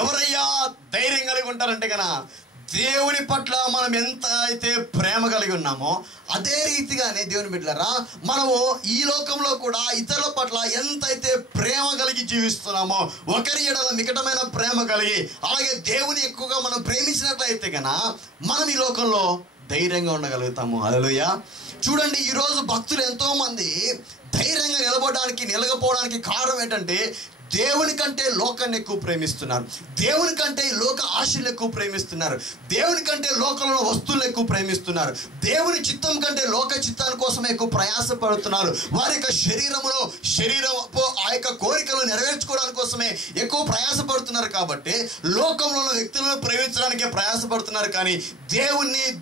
ఎవరయ్యా ధైర్యం కలిగి ఉంటారంటే కనుక దేవుని పట్ల మనం ఎంత అయితే ప్రేమ కలిగి ఉన్నామో అదే రీతిగానే దేవుని బిడ్డలారా మనము ఈ లోకంలో కూడా ఇతరుల పట్ల ఎంతైతే ప్రేమ కలిగి జీవిస్తున్నామో, ఒకరి ఎడల మికటమైన ప్రేమ కలిగి, అలాగే దేవుని ఎక్కువగా మనం ప్రేమించినట్లయితే కనుక మనం ఈ లోకంలో ధైర్యంగా ఉండగలుగుతాము. హల్లెలూయా. చూడండి, ఈరోజు భక్తులు ఎంతో మంది ధైర్యంగా నిలకపోవడానికి కారణం ఏంటంటే దేవుని కంటే లోకాన్ని ఎక్కువ ప్రేమిస్తున్నారు, దేవుని కంటే లోక ఆశలు ఎక్కువ ప్రేమిస్తున్నారు, దేవుని కంటే లోకంలో వస్తువులు ఎక్కువ ప్రేమిస్తున్నారు, దేవుని చిత్తం కంటే లోక చిత్తాని కోసమే ఎక్కువ ప్రయాసపడుతున్నారు. వారి యొక్క శరీరపు ఆ యొక్క కోరికలు నెరవేర్చుకోవడానికి కోసమే ఎక్కువ ప్రయాసపడుతున్నారు. కాబట్టి లోకంలో ఉన్న వ్యక్తులను ప్రేమించడానికే ప్రయాసపడుతున్నారు, కానీ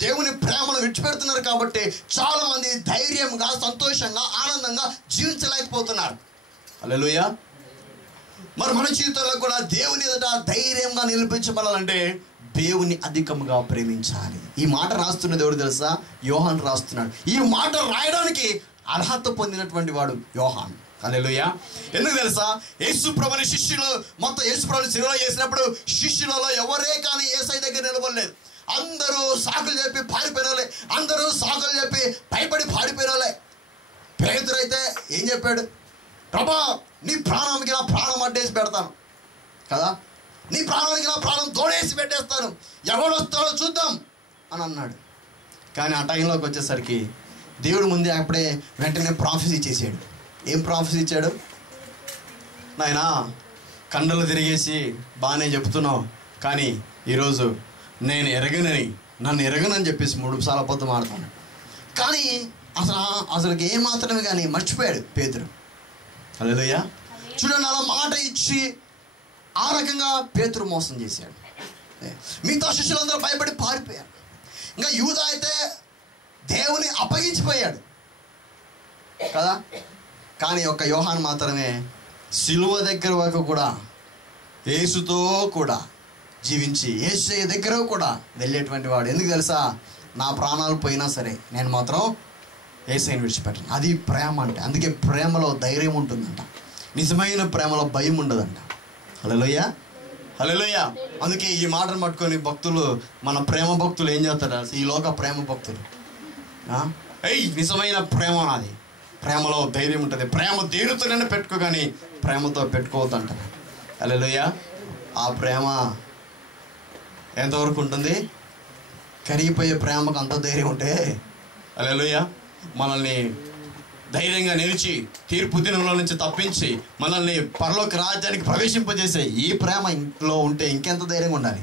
దేవుని ప్రేమను విడిచిపెడుతున్నారు. కాబట్టి చాలా మంది ధైర్యంగా, సంతోషంగా, ఆనందంగా జీవించలేకపోతున్నారు. హల్లెలూయా. మరి మన జీవితంలో కూడా దేవుని ఎదుట ధైర్యంగా నిలిపించబడాలంటే దేవుని అధికంగా ప్రేమించాలి. ఈ మాట రాస్తున్న దేవుడు తెలుసా? యోహాను రాస్తున్నాడు. ఈ మాట రాయడానికి అర్హత పొందినటువంటి వాడు యోహాను. హల్లెలూయా. ఎందుకు తెలుసా? యేసు ప్రభుని శిష్యులు మొత్తం యేసు ప్రభుని శిలువలో చేసినప్పుడు శిష్యులలో ఎవరే కానీ యేసయ్య దగ్గర నిలబడలేదు. అందరూ సాకులు చెప్పి పారిపోయినోలే, అందరూ సాకులు చెప్పి భయపడి పారిపోయినోలే. పేతురు అయితే ఏం చెప్పాడు? ప్రభా, నీ ప్రాణానికి నా ప్రాణం అడ్డేసి పెడతాను కదా, నీ ప్రాణానికి నా ప్రాణం తోడేసి పెట్టేస్తాను, ఎవడు వస్తాడో చూద్దాం అని అన్నాడు. కానీ ఆ టైంలోకి వచ్చేసరికి దేవుడు ముందే అప్పుడే వెంటనే ప్రాఫెసీ చేశాడు. ఏం ప్రాఫెసీ ఇచ్చాడు? నాయనా, కండలు తిరిగేసి బాగానే చెప్తున్నావు, కానీ ఈరోజు నేను ఎరగనని, నన్ను ఎరగనని చెప్పేసి 3 సార్లు అబద్ధం ఆడుతాను. కానీ అసలుకి ఏం మాత్రమే కానీ మర్చిపోయాడు పేతురు. హల్లెలూయా. చూడండి, అలా మాట ఇచ్చి ఆ రకంగా పేతురు మోసం చేశాడు. మిగతా శిష్యులందరూ భయపడి పారిపోయారు. ఇంకా యూదా అయితే దేవుని అప్పగించిపోయాడు కదా. కానీ ఒక యోహాను మాత్రమే సిలువ దగ్గర వరకు కూడా యేసుతో కూడా జీవించి యేసయ్య దగ్గర కూడా వెళ్ళేటువంటి వాడు. ఎందుకు తెలుసా? నా ప్రాణాలు పోయినా సరే నేను మాత్రం యేసయ్యని విడిచిపెట్టను. అది ప్రేమ అంటే. అందుకే ప్రేమలో ధైర్యం ఉంటుందంట, నిజమైన ప్రేమలో భయం ఉండదంట. హల్లెలూయా, హల్లెలూయా. అందుకే ఈ మాటను పట్టుకొని భక్తులు, మన ప్రేమ భక్తులు ఏం చేస్తారు? ఈ లోక ప్రేమ భక్తులు, నిజమైన ప్రేమ నాది, ప్రేమలో ధైర్యం ఉంటుంది, ప్రేమ దేనితోనైనా పెట్టుకో కానీ ప్రేమతో పెట్టుకోవద్దంటారు. హల్లెలూయా. ఆ ప్రేమ ఎంతవరకు ఉంటుంది? కరిగిపోయే ప్రేమకు అంత ధైర్యం ఉంటే, హల్లెలూయా, మనల్ని ధైర్యంగా నిలిచి తీర్పు దినంలో నుంచి తప్పించి మనల్ని పరలోక రాజ్యానికి ప్రవేశింపజేసే ఈ ప్రేమ ఇంట్లో ఉంటే ఇంకెంత ధైర్యంగా ఉండాలి.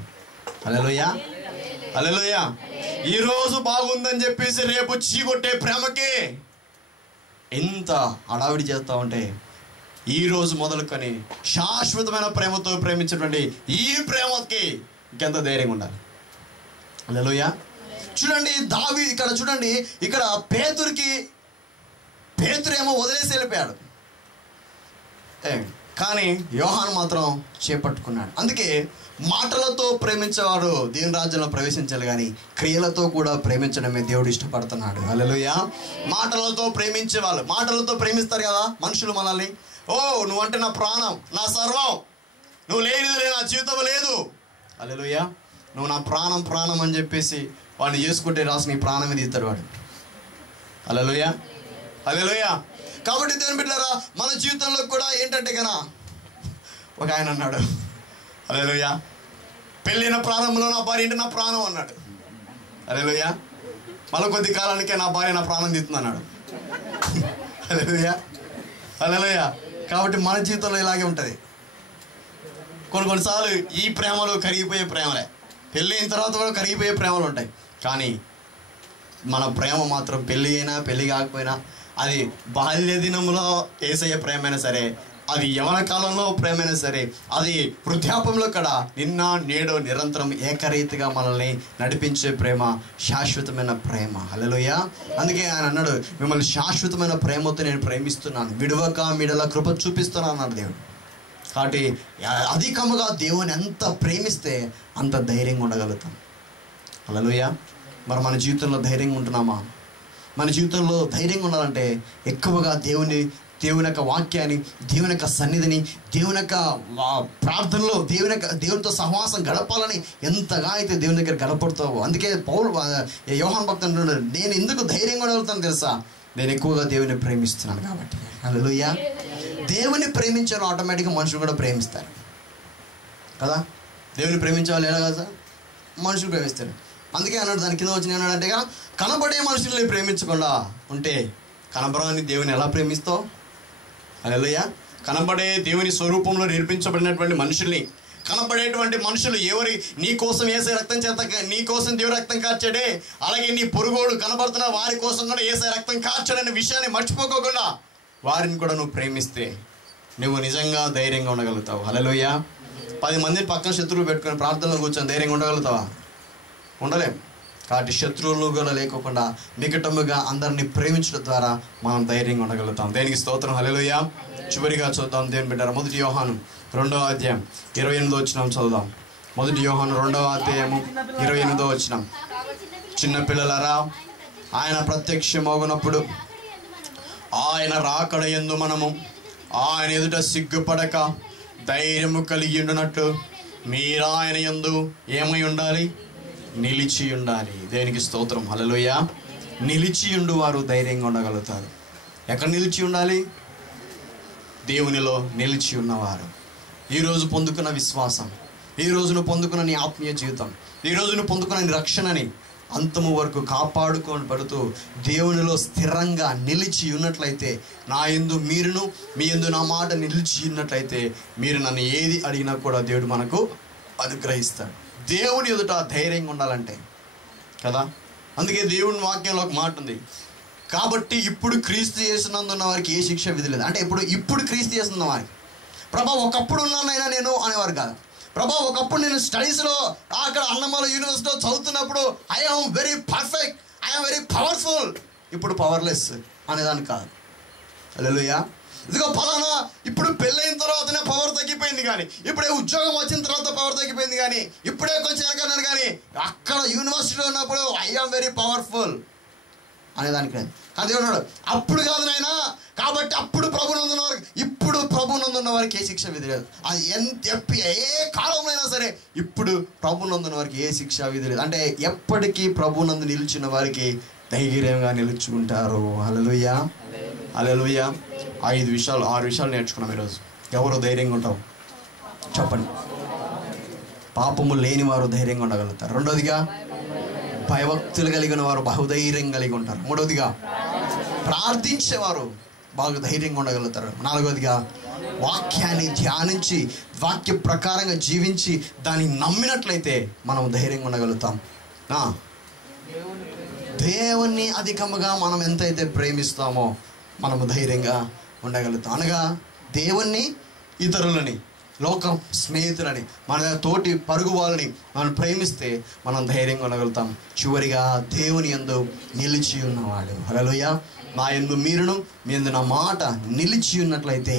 హల్లెలూయా, హల్లెలూయా. ఈరోజు బాగుందని చెప్పేసి రేపు చీకొట్టే ప్రేమకి ఎంత హడావిడి చేస్తూ ఉంటే, ఈరోజు మొదలుకొని శాశ్వతమైన ప్రేమతో ప్రేమించినటువంటి ఈ ప్రేమకి ఇంకెంత ధైర్యంగా ఉండాలి. హల్లెలూయా. చూడండి, ఇక్కడ చూడండి, ఇక్కడ పేతురేమో వదిలేసి వెళ్ళిపోయాడు, కానీ యోహాను మాత్రం చేపట్టుకున్నాడు. అందుకే మాటలతో ప్రేమించేవాడు దేవుని రాజ్యంలో ప్రవేశించాలి, కానీ క్రియలతో కూడా ప్రేమించడమే దేవుడు ఇష్టపడుతున్నాడు. హల్లెలూయా. మాటలతో ప్రేమించేవాళ్ళు, మాటలతో ప్రేమిస్తారు కదా మనుషులు మనల్ని. ఓ, నువ్వంటే నా ప్రాణం, నా సర్వం, నువ్వు లేనిది నా జీవితం లేదు. హల్లెలూయా. నువ్వు నా ప్రాణం ప్రాణం అని చెప్పేసి వాడిని చేసుకుంటే రాసి నీ ప్రాణం మీద ఇస్తాడు వాడు. హల్లెలూయా, హల్లెలూయా. కాబట్టి దేవుని బిడ్డలారా, మన జీవితంలో కూడా ఏంటంటే కన్నా ఒక ఆయన అన్నాడు, హల్లెలూయా, పెళ్ళైన ప్రారంభంలో నా భార్య అంటే నా ప్రాణం అన్నాడు. హల్లెలూయా. మళ్ళీ కొద్ది కాలానికే నా భార్య నా ప్రాణం తీస్తుంది అన్నాడు. హల్లెలూయా, హల్లెలూయా. కాబట్టి మన జీవితంలో ఇలాగే ఉంటుంది. కొన్నిసార్లు ఈ ప్రేమలు కరిగిపోయే ప్రేమలే, పెళ్ళి అయిన తర్వాత కూడా కరిగిపోయే ప్రేమలు ఉంటాయి. కానీ మన ప్రేమ మాత్రం పెళ్ళి అయినా పెళ్ళి కాకపోయినా, అది బాల్య దినంలో యేసయ్య ప్రేమైనా సరే, అది యవన కాలంలో ప్రేమైనా సరే, అది వృద్ధాపంలో కూడా నిన్న నేడు నిరంతరం ఏకరీతిగా మనల్ని నడిపించే ప్రేమ శాశ్వతమైన ప్రేమ. హల్లెలూయా. అందుకే ఆయన అన్నాడు, మిమ్మల్ని శాశ్వతమైన ప్రేమతో నేను ప్రేమిస్తున్నాను, విడవక మిడల కృప చూపిస్తున్నాను అన్నాడు దేవుడు. కాబట్టి అధికముగా దేవుని ఎంత ప్రేమిస్తే అంత ధైర్యంగా ఉండగలుగుతాం. హల్లెలూయా. మరి మన జీవితంలో ధైర్యంగా ఉంటున్నామా? మన జీవితంలో ధైర్యంగా ఉండాలంటే ఎక్కువగా దేవుని యొక్క వాక్యాన్ని, దేవుని యొక్క సన్నిధిని, దేవుని యొక్క ప్రార్థనలో దేవునితో సహవాసం గడపాలని ఎంతగా అయితే దేవుని దగ్గర గడపడతావో. అందుకే యోహాను భక్తుడు అంటున్నాడు, నేను ఎందుకు ధైర్యంగా ఉండగలుగుతాను తెలుసా? నేను ఎక్కువగా దేవుని ప్రేమిస్తున్నాను కాబట్టి. హల్లెలూయా. దేవుని ప్రేమించాను ఆటోమేటిక్గా మనుషులు కూడా ప్రేమిస్తారు కదా. దేవుని ప్రేమించే వాళ్ళు ఎలా కదా మనుషులు ప్రేమిస్తారు. అందుకే అన్నాడు, దాని కింద వచ్చిన ఏమన్నాడంటే, కనబడే మనుషుల్ని ప్రేమించకుండా ఉంటే కనబడని దేవుని ఎలా ప్రేమిస్తావు? హల్లెలూయా. కనబడే దేవుని స్వరూపంలో నిర్మించబడినటువంటి మనుషుల్ని, కనబడేటువంటి మనుషులు నీ కోసం యేసయ్య రక్తం చేత, నీ కోసం దేవుడు రక్తం కార్చాడే, అలాగే నీ పొరుగోడు కనబడుతున్న వారి కోసం కూడా యేసయ్య రక్తం కార్చాడనే విషయాన్ని మర్చిపోకోకుండా వారిని కూడా నువ్వు ప్రేమిస్తే నువ్వు నిజంగా ధైర్యంగా ఉండగలుగుతావు. హల్లెలూయా. 10 మందిని పక్కన శత్రువులు పెట్టుకొని ప్రార్థనలో కూర్చొని ధైర్యంగా ఉండగలుగుతావా? ఉండలేం. కాబట్టి శత్రువులు కూడా లేకోకుండా మిగటముగా అందరినీ ప్రేమించడం ద్వారా మనం ధైర్యంగా ఉండగలుగుతాం. దేనికి స్తోత్రం. హల్లెలూయా. చివరిగా చూద్దాం దేవుని బిడ్డలారా, 1 యోహాను 2వ అధ్యాయం 28వ వచనం చదువుదాం. 1 యోహాను 2వ అధ్యాయము 28వ వచనం. చిన్నపిల్లలారా, ఆయన ప్రత్యక్షమగునప్పుడు ఆయన రాకడ యందు మనము ఆయన ఎదుట సిగ్గుపడక ధైర్యము కలిగి ఉండునట్టు మీరు ఆయన యందు ఏమై ఉండాలి? నిలిచి ఉండాలి. దేనికి స్తోత్రం. హల్లెలూయా. నిలిచి ఉండు వారు ధైర్యంగా ఉండగలుగుతారు. ఎక్కడ నిలిచి ఉండాలి? దేవునిలో నిలిచి ఉన్నవారు. ఈరోజు పొందుకున్న విశ్వాసం, ఈ రోజును పొందుకున్న నీ ఆత్మీయ జీవితం, ఈ రోజును పొందుకున్న నీ రక్షణని అంతము వరకు కాపాడుకొని పడుతూ దేవునిలో స్థిరంగా నిలిచి ఉన్నట్లయితే, నా యందు మీరును మీ యందు నా మాట నిలిచి ఉన్నట్లయితే, మీరు నన్ను ఏది అడిగినా కూడా దేవుడు మనకు అనుగ్రహిస్తాడు. దేవుని ఎదుట ధైర్యంగా ఉండాలంటే కదా. అందుకే దేవుని వాక్యంలో ఒక మాట ఉంది, కాబట్టి ఇప్పుడు క్రీస్తు యేసునందున్న వారికి ఏ శిక్ష విధి లేదు. అంటే ఇప్పుడు క్రీస్తు యేసున్న వారికి, ప్రభా ఒకప్పుడు ఉన్నానైనా నేను అనేవారు కాదు. ప్రభా ఒకప్పుడు నేను స్టడీస్లో అక్కడ అన్నమల యూనివర్సిటీలో చదువుతున్నప్పుడు I am very perfect, I am very powerful, ఇప్పుడు పవర్లెస్ అనేదాన్ని కాదు. హల్లెలూయా. ఇదిగో పలానా ఇప్పుడు పెళ్ళైన తర్వాతనే పవర్ తగ్గిపోయింది, కానీ ఇప్పుడే ఉద్యోగం వచ్చిన తర్వాత పవర్ తగ్గిపోయింది, కానీ ఇప్పుడే కొంచెం ఎనకన్నాను, కానీ అక్కడ యూనివర్సిటీలో ఉన్నప్పుడు ఐ ఆమ్ వెరీ పవర్ఫుల్ అనేదానికి లేదు. కానీ దేవుడు అన్నాడు అప్పుడు కాదు నాయనా, కాబట్టి అప్పుడు ప్రభునందున్న వారికి, ఇప్పుడు ప్రభునందున్న వారికి ఏ శిక్ష విధి లేదు. అది ఏ కాలంలో అయినా సరే ఇప్పుడు ప్రభునందున్న వారికి ఏ శిక్ష విధి లేదు. అంటే ఎప్పటికీ ప్రభునందు నిలిచిన వారికి ధైర్యంగా నిలుచుకుంటారు. హల్లెలూయా, హల్లెలూయా. 6 విషయాలు నేర్చుకున్నాం ఈరోజు. ఎవరు ధైర్యంగా ఉంటాం చెప్పండి? పాపము లేని వారు ధైర్యంగా ఉండగలుగుతారు. రెండోదిగా భయభక్తులు కలిగిన వారు బహుధైర్యం కలిగి ఉంటారు. మూడవదిగా ప్రార్థించేవారు బాగా ధైర్యంగా ఉండగలుగుతారు. నాలుగవదిగా వాక్యాన్ని ధ్యానించి వాక్య ప్రకారంగా జీవించి దాన్ని నమ్మినట్లయితే మనం ధైర్యంగా ఉండగలుగుతాం. దేవుణ్ణి అధికముగా మనం ఎంతైతే ప్రేమిస్తామో మనము ధైర్యంగా ఉండగలుగుతాం. అనగా దేవుణ్ణి, ఇతరులని, లోకం, స్నేహితులని, మన తోటి పరుగు వాళ్ళని మనం ప్రేమిస్తే మనం ధైర్యంగా ఉండగలుగుతాం. చివరిగా దేవుని యందు నిలిచి ఉన్నవాడు. హల్లెలూయా. నా యందు మీరును మీ యందు నా మాట నిలిచి ఉన్నట్లయితే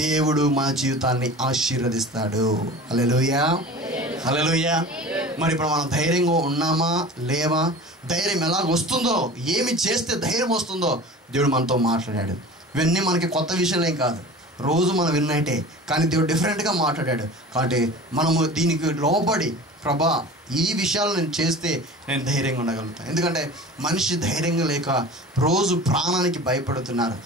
దేవుడు మన జీవితాన్ని ఆశీర్వదిస్తాడు. హల్లెలూయా, హల్లెలూయా. మరి ఇప్పుడు మనం ధైర్యంగా ఉన్నామా లేవా? ధైర్యం ఎలాగ వస్తుందో, ఏమి చేస్తే ధైర్యం వస్తుందో దేవుడు మనతో మాట్లాడాడు. ఇవన్నీ మనకి కొత్త విషయాలు ఏం కాదు, రోజు మనం విన్నట్టే. కానీ దేవుడు డిఫరెంట్గా మాట్లాడాడు. కాబట్టి మనము దీనికి లోబడి ప్రభా ఈ విషయాలు నేను చేస్తే నేను ధైర్యంగా ఉండగలుగుతాను. ఎందుకంటే మనిషి ధైర్యంగా లేక రోజు ప్రాణానికి భయపడుతున్నారు.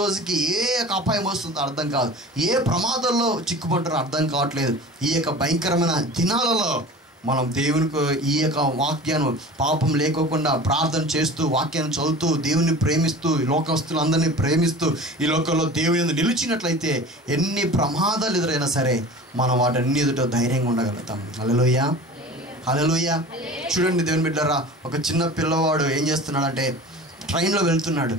రోజుకి ఏ అపాయం వస్తుందో అర్థం కాదు, ఏ ప్రమాదంలో చిక్కుపడ్డారో అర్థం కావట్లేదు. ఈ యొక్క భయంకరమైన దినాలలో మనం దేవునికి ఈ యొక్క వాక్యాన్ని పాపం లేకోకుండా ప్రార్థన చేస్తూ, వాక్యాన్ని చదువుతూ, దేవుని ప్రేమిస్తూ, ఈ లోకస్తులందరినీ ప్రేమిస్తూ ఈ లోకంలో దేవుని నిలిచినట్లయితే ఎన్ని ప్రమాదాలు ఎదురైనా సరే మనం వాటన్ని ఎదుట ధైర్యంగా ఉండగలుగుతాం. హల్లెలూయా, హల్లెలూయా. చూడండి దేవుని బిడ్డలారా, ఒక చిన్న పిల్లవాడు ఏం చేస్తున్నాడంటే ట్రైన్లో వెళ్తున్నాడు.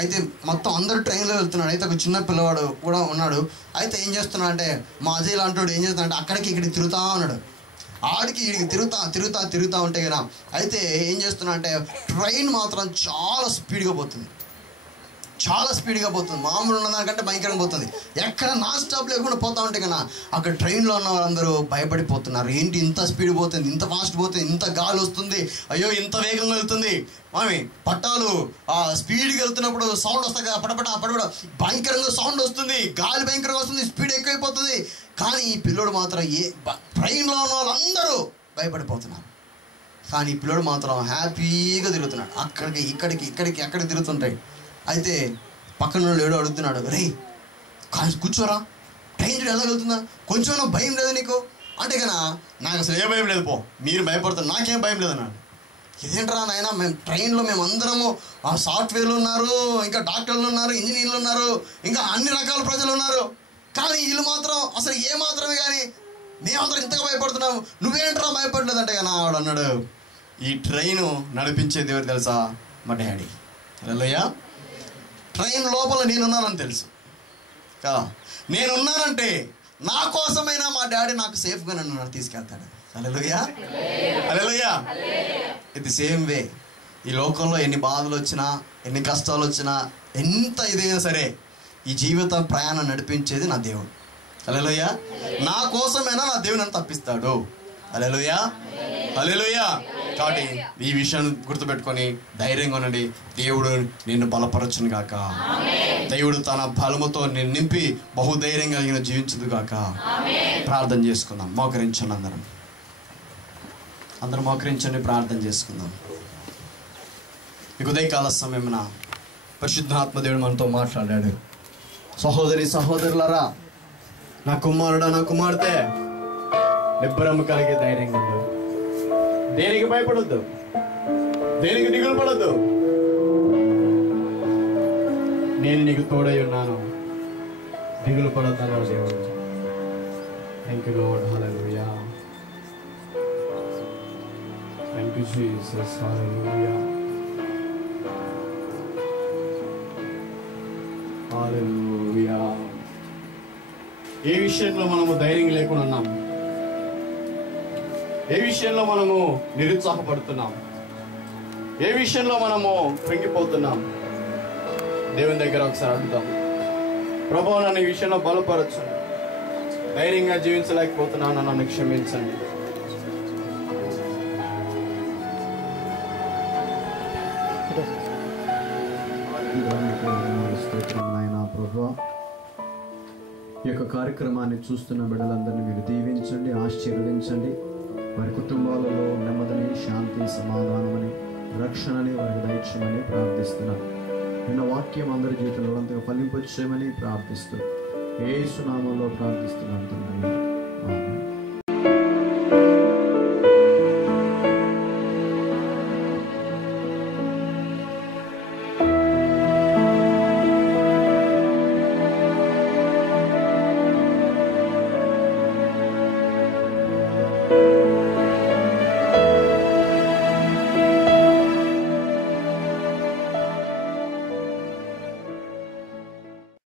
అయితే మొత్తం అందరూ ట్రైన్లో వెళ్తున్నాడు. అయితే ఒక చిన్న పిల్లవాడు కూడా ఉన్నాడు. అయితే ఏం చేస్తున్నాడంటే మా అజయ్ లాంటి ఏం చేస్తున్నాడంటే అక్కడికి ఇక్కడికి తిరుగుతూ ఉన్నాడు. ఆడికి ఇడికి తిరుగుతూ ఉంటే కదా. అయితే ఏం చేస్తున్నా అంటే ట్రైన్ మాత్రం చాలా స్పీడ్గా పోతుంది, మామూలు ఉన్నదానికంటే భయంకరంగా పోతుంది. ఎక్కడ నాన్ స్టాప్ లేకుండా పోతా ఉంటే కదా అక్కడ ట్రైన్లో ఉన్న వాళ్ళందరూ భయపడిపోతున్నారు. ఏంటి ఇంత స్పీడ్ పోతుంది, ఇంత ఫాస్ట్ పోతుంది, ఇంత గాలి వస్తుంది, అయ్యో ఇంత వేగంగా వెళ్తుంది. పట్టాలు స్పీడ్గా వెళ్తున్నప్పుడు సౌండ్ వస్తాయి కదా, పడపడ భయంకరంగా సౌండ్ వస్తుంది, గాలి భయంకరంగా వస్తుంది, స్పీడ్ ఎక్కువైపోతుంది. కానీ ఈ పిల్లోడు మాత్రం ట్రైన్లో ఉన్న వాళ్ళందరూ భయపడిపోతున్నారు. కానీ ఈ పిల్లోడు మాత్రం హ్యాపీగా తిరుగుతున్నాడు. అక్కడికి తిరుగుతుంటాయి. అయితే పక్కన ఏడో అడుగుతున్నాడు, రే కూర్చోరా, ట్రైన్ ఎలా వెళ్తుందా, కొంచెం భయం లేదు నీకు అంటే కదా. నాకు అసలు ఏ భయం లేదు, పో మీరు భయపడుతున్నారు, నాకేం భయం లేదన్నాడు. ఇదేంట్రా నాయన, మేము ట్రైన్లో అందరము సాఫ్ట్వేర్లు ఉన్నారు, ఇంకా డాక్టర్లు ఉన్నారు, ఇంజనీర్లు ఉన్నారు, ఇంకా అన్ని రకాల ప్రజలు ఉన్నారు, కానీ వీళ్ళు మాత్రం అసలు ఏ మాత్రమే కానీ మేమందరం ఇంతగా భయపడుతున్నాము, నువ్వేంట్రా భయపడలేదంటే కదా. వాడు అన్నాడు, ఈ ట్రైను నడిపించేది ఎవరు తెలుసా? మా డాడీ. హల్లెలూయా. ట్రైన్ లోపల నేనున్నానని తెలుసు కదా. నేనున్నానంటే నా కోసమైనా మా డాడీ నాకు సేఫ్గా నన్ను తీసుకెళ్తాడు. హల్లెలూయా, హల్లెలూయా. ఇది సేమ్ వే ఈ లోకంలో ఎన్ని బాధలు వచ్చినా, ఎన్ని కష్టాలు వచ్చినా, ఎంత ఇదైనా సరే ఈ జీవిత ప్రయాణం నడిపించేది నా దేవుడు. హల్లెలూయా. నా కోసమైనా నా దేవుడు నన్ను తప్పిస్తాడు. హల్లెలూయా, హల్లెలూయా. కాబట్టి ఈ విషయాన్ని గుర్తుపెట్టుకొని ధైర్యంగా ఉండండి. దేవుడు నిన్ను బలపరచును గాక. దేవుడు తన బలముతో నింపి బహుధైర్యం కలిగిన జీవించుదుగాక. ప్రార్థన చేసుకుందాం. మోకరించండి, అందరం మోకరించండి, ప్రార్థన చేసుకుందాం. ఈ ఉదయకాల సమయమున పరిశుద్ధాత్మ దేవుడు మనతో మాట్లాడాడు. సహోదరి సహోదరులారా, నా కుమారుడా, నా కుమార్తె, నిబ్బరము కలిగే ధైర్యంగా ఉండు. దేనికి భయపడొద్దు, దేనికి దిగులు పడొద్దు. నేను నీకు తోడై ఉన్నాను, దిగులు పడొద్దన్నాడు దేవుడు. Thank you Lord. Hallelujah. Thank you Jesus. Hallelujah. Hallelujah. ఏ విషయంలో మనము ధైర్యం లేకుండా ఉన్నాం? ఏ విషయంలో మనము నిరుత్సాహపడుతున్నాం? ఏ విషయంలో మనము కృంగిపోతున్నాం? దేవుని దగ్గర ఒకసారి అడుగుతాం. ప్రభువా, నన్ను ఈ విషయంలో బలపరచండి, ధైర్యంగా జీవించలేకపోతున్నాను, నన్ను క్షమించండి. నాయనా ప్రభువా, ఈ యొక్క కార్యక్రమాన్ని చూస్తున్న బిడ్డలందరినీ మీరు దీవించండి, ఆశీర్వదించండి. వారి కుటుంబాలలో నెమ్మదిని, శాంతి, సమాధానమని, రక్షణని వారికి దయచేయమని ప్రార్థిస్తున్నాను. నిన్న వాక్యం అందరి జీవితంలో అంతగా ఫలింపచేయమని ప్రార్థిస్తూ యేసు నామములో ప్రార్థిస్తున్నాను తండ్రి.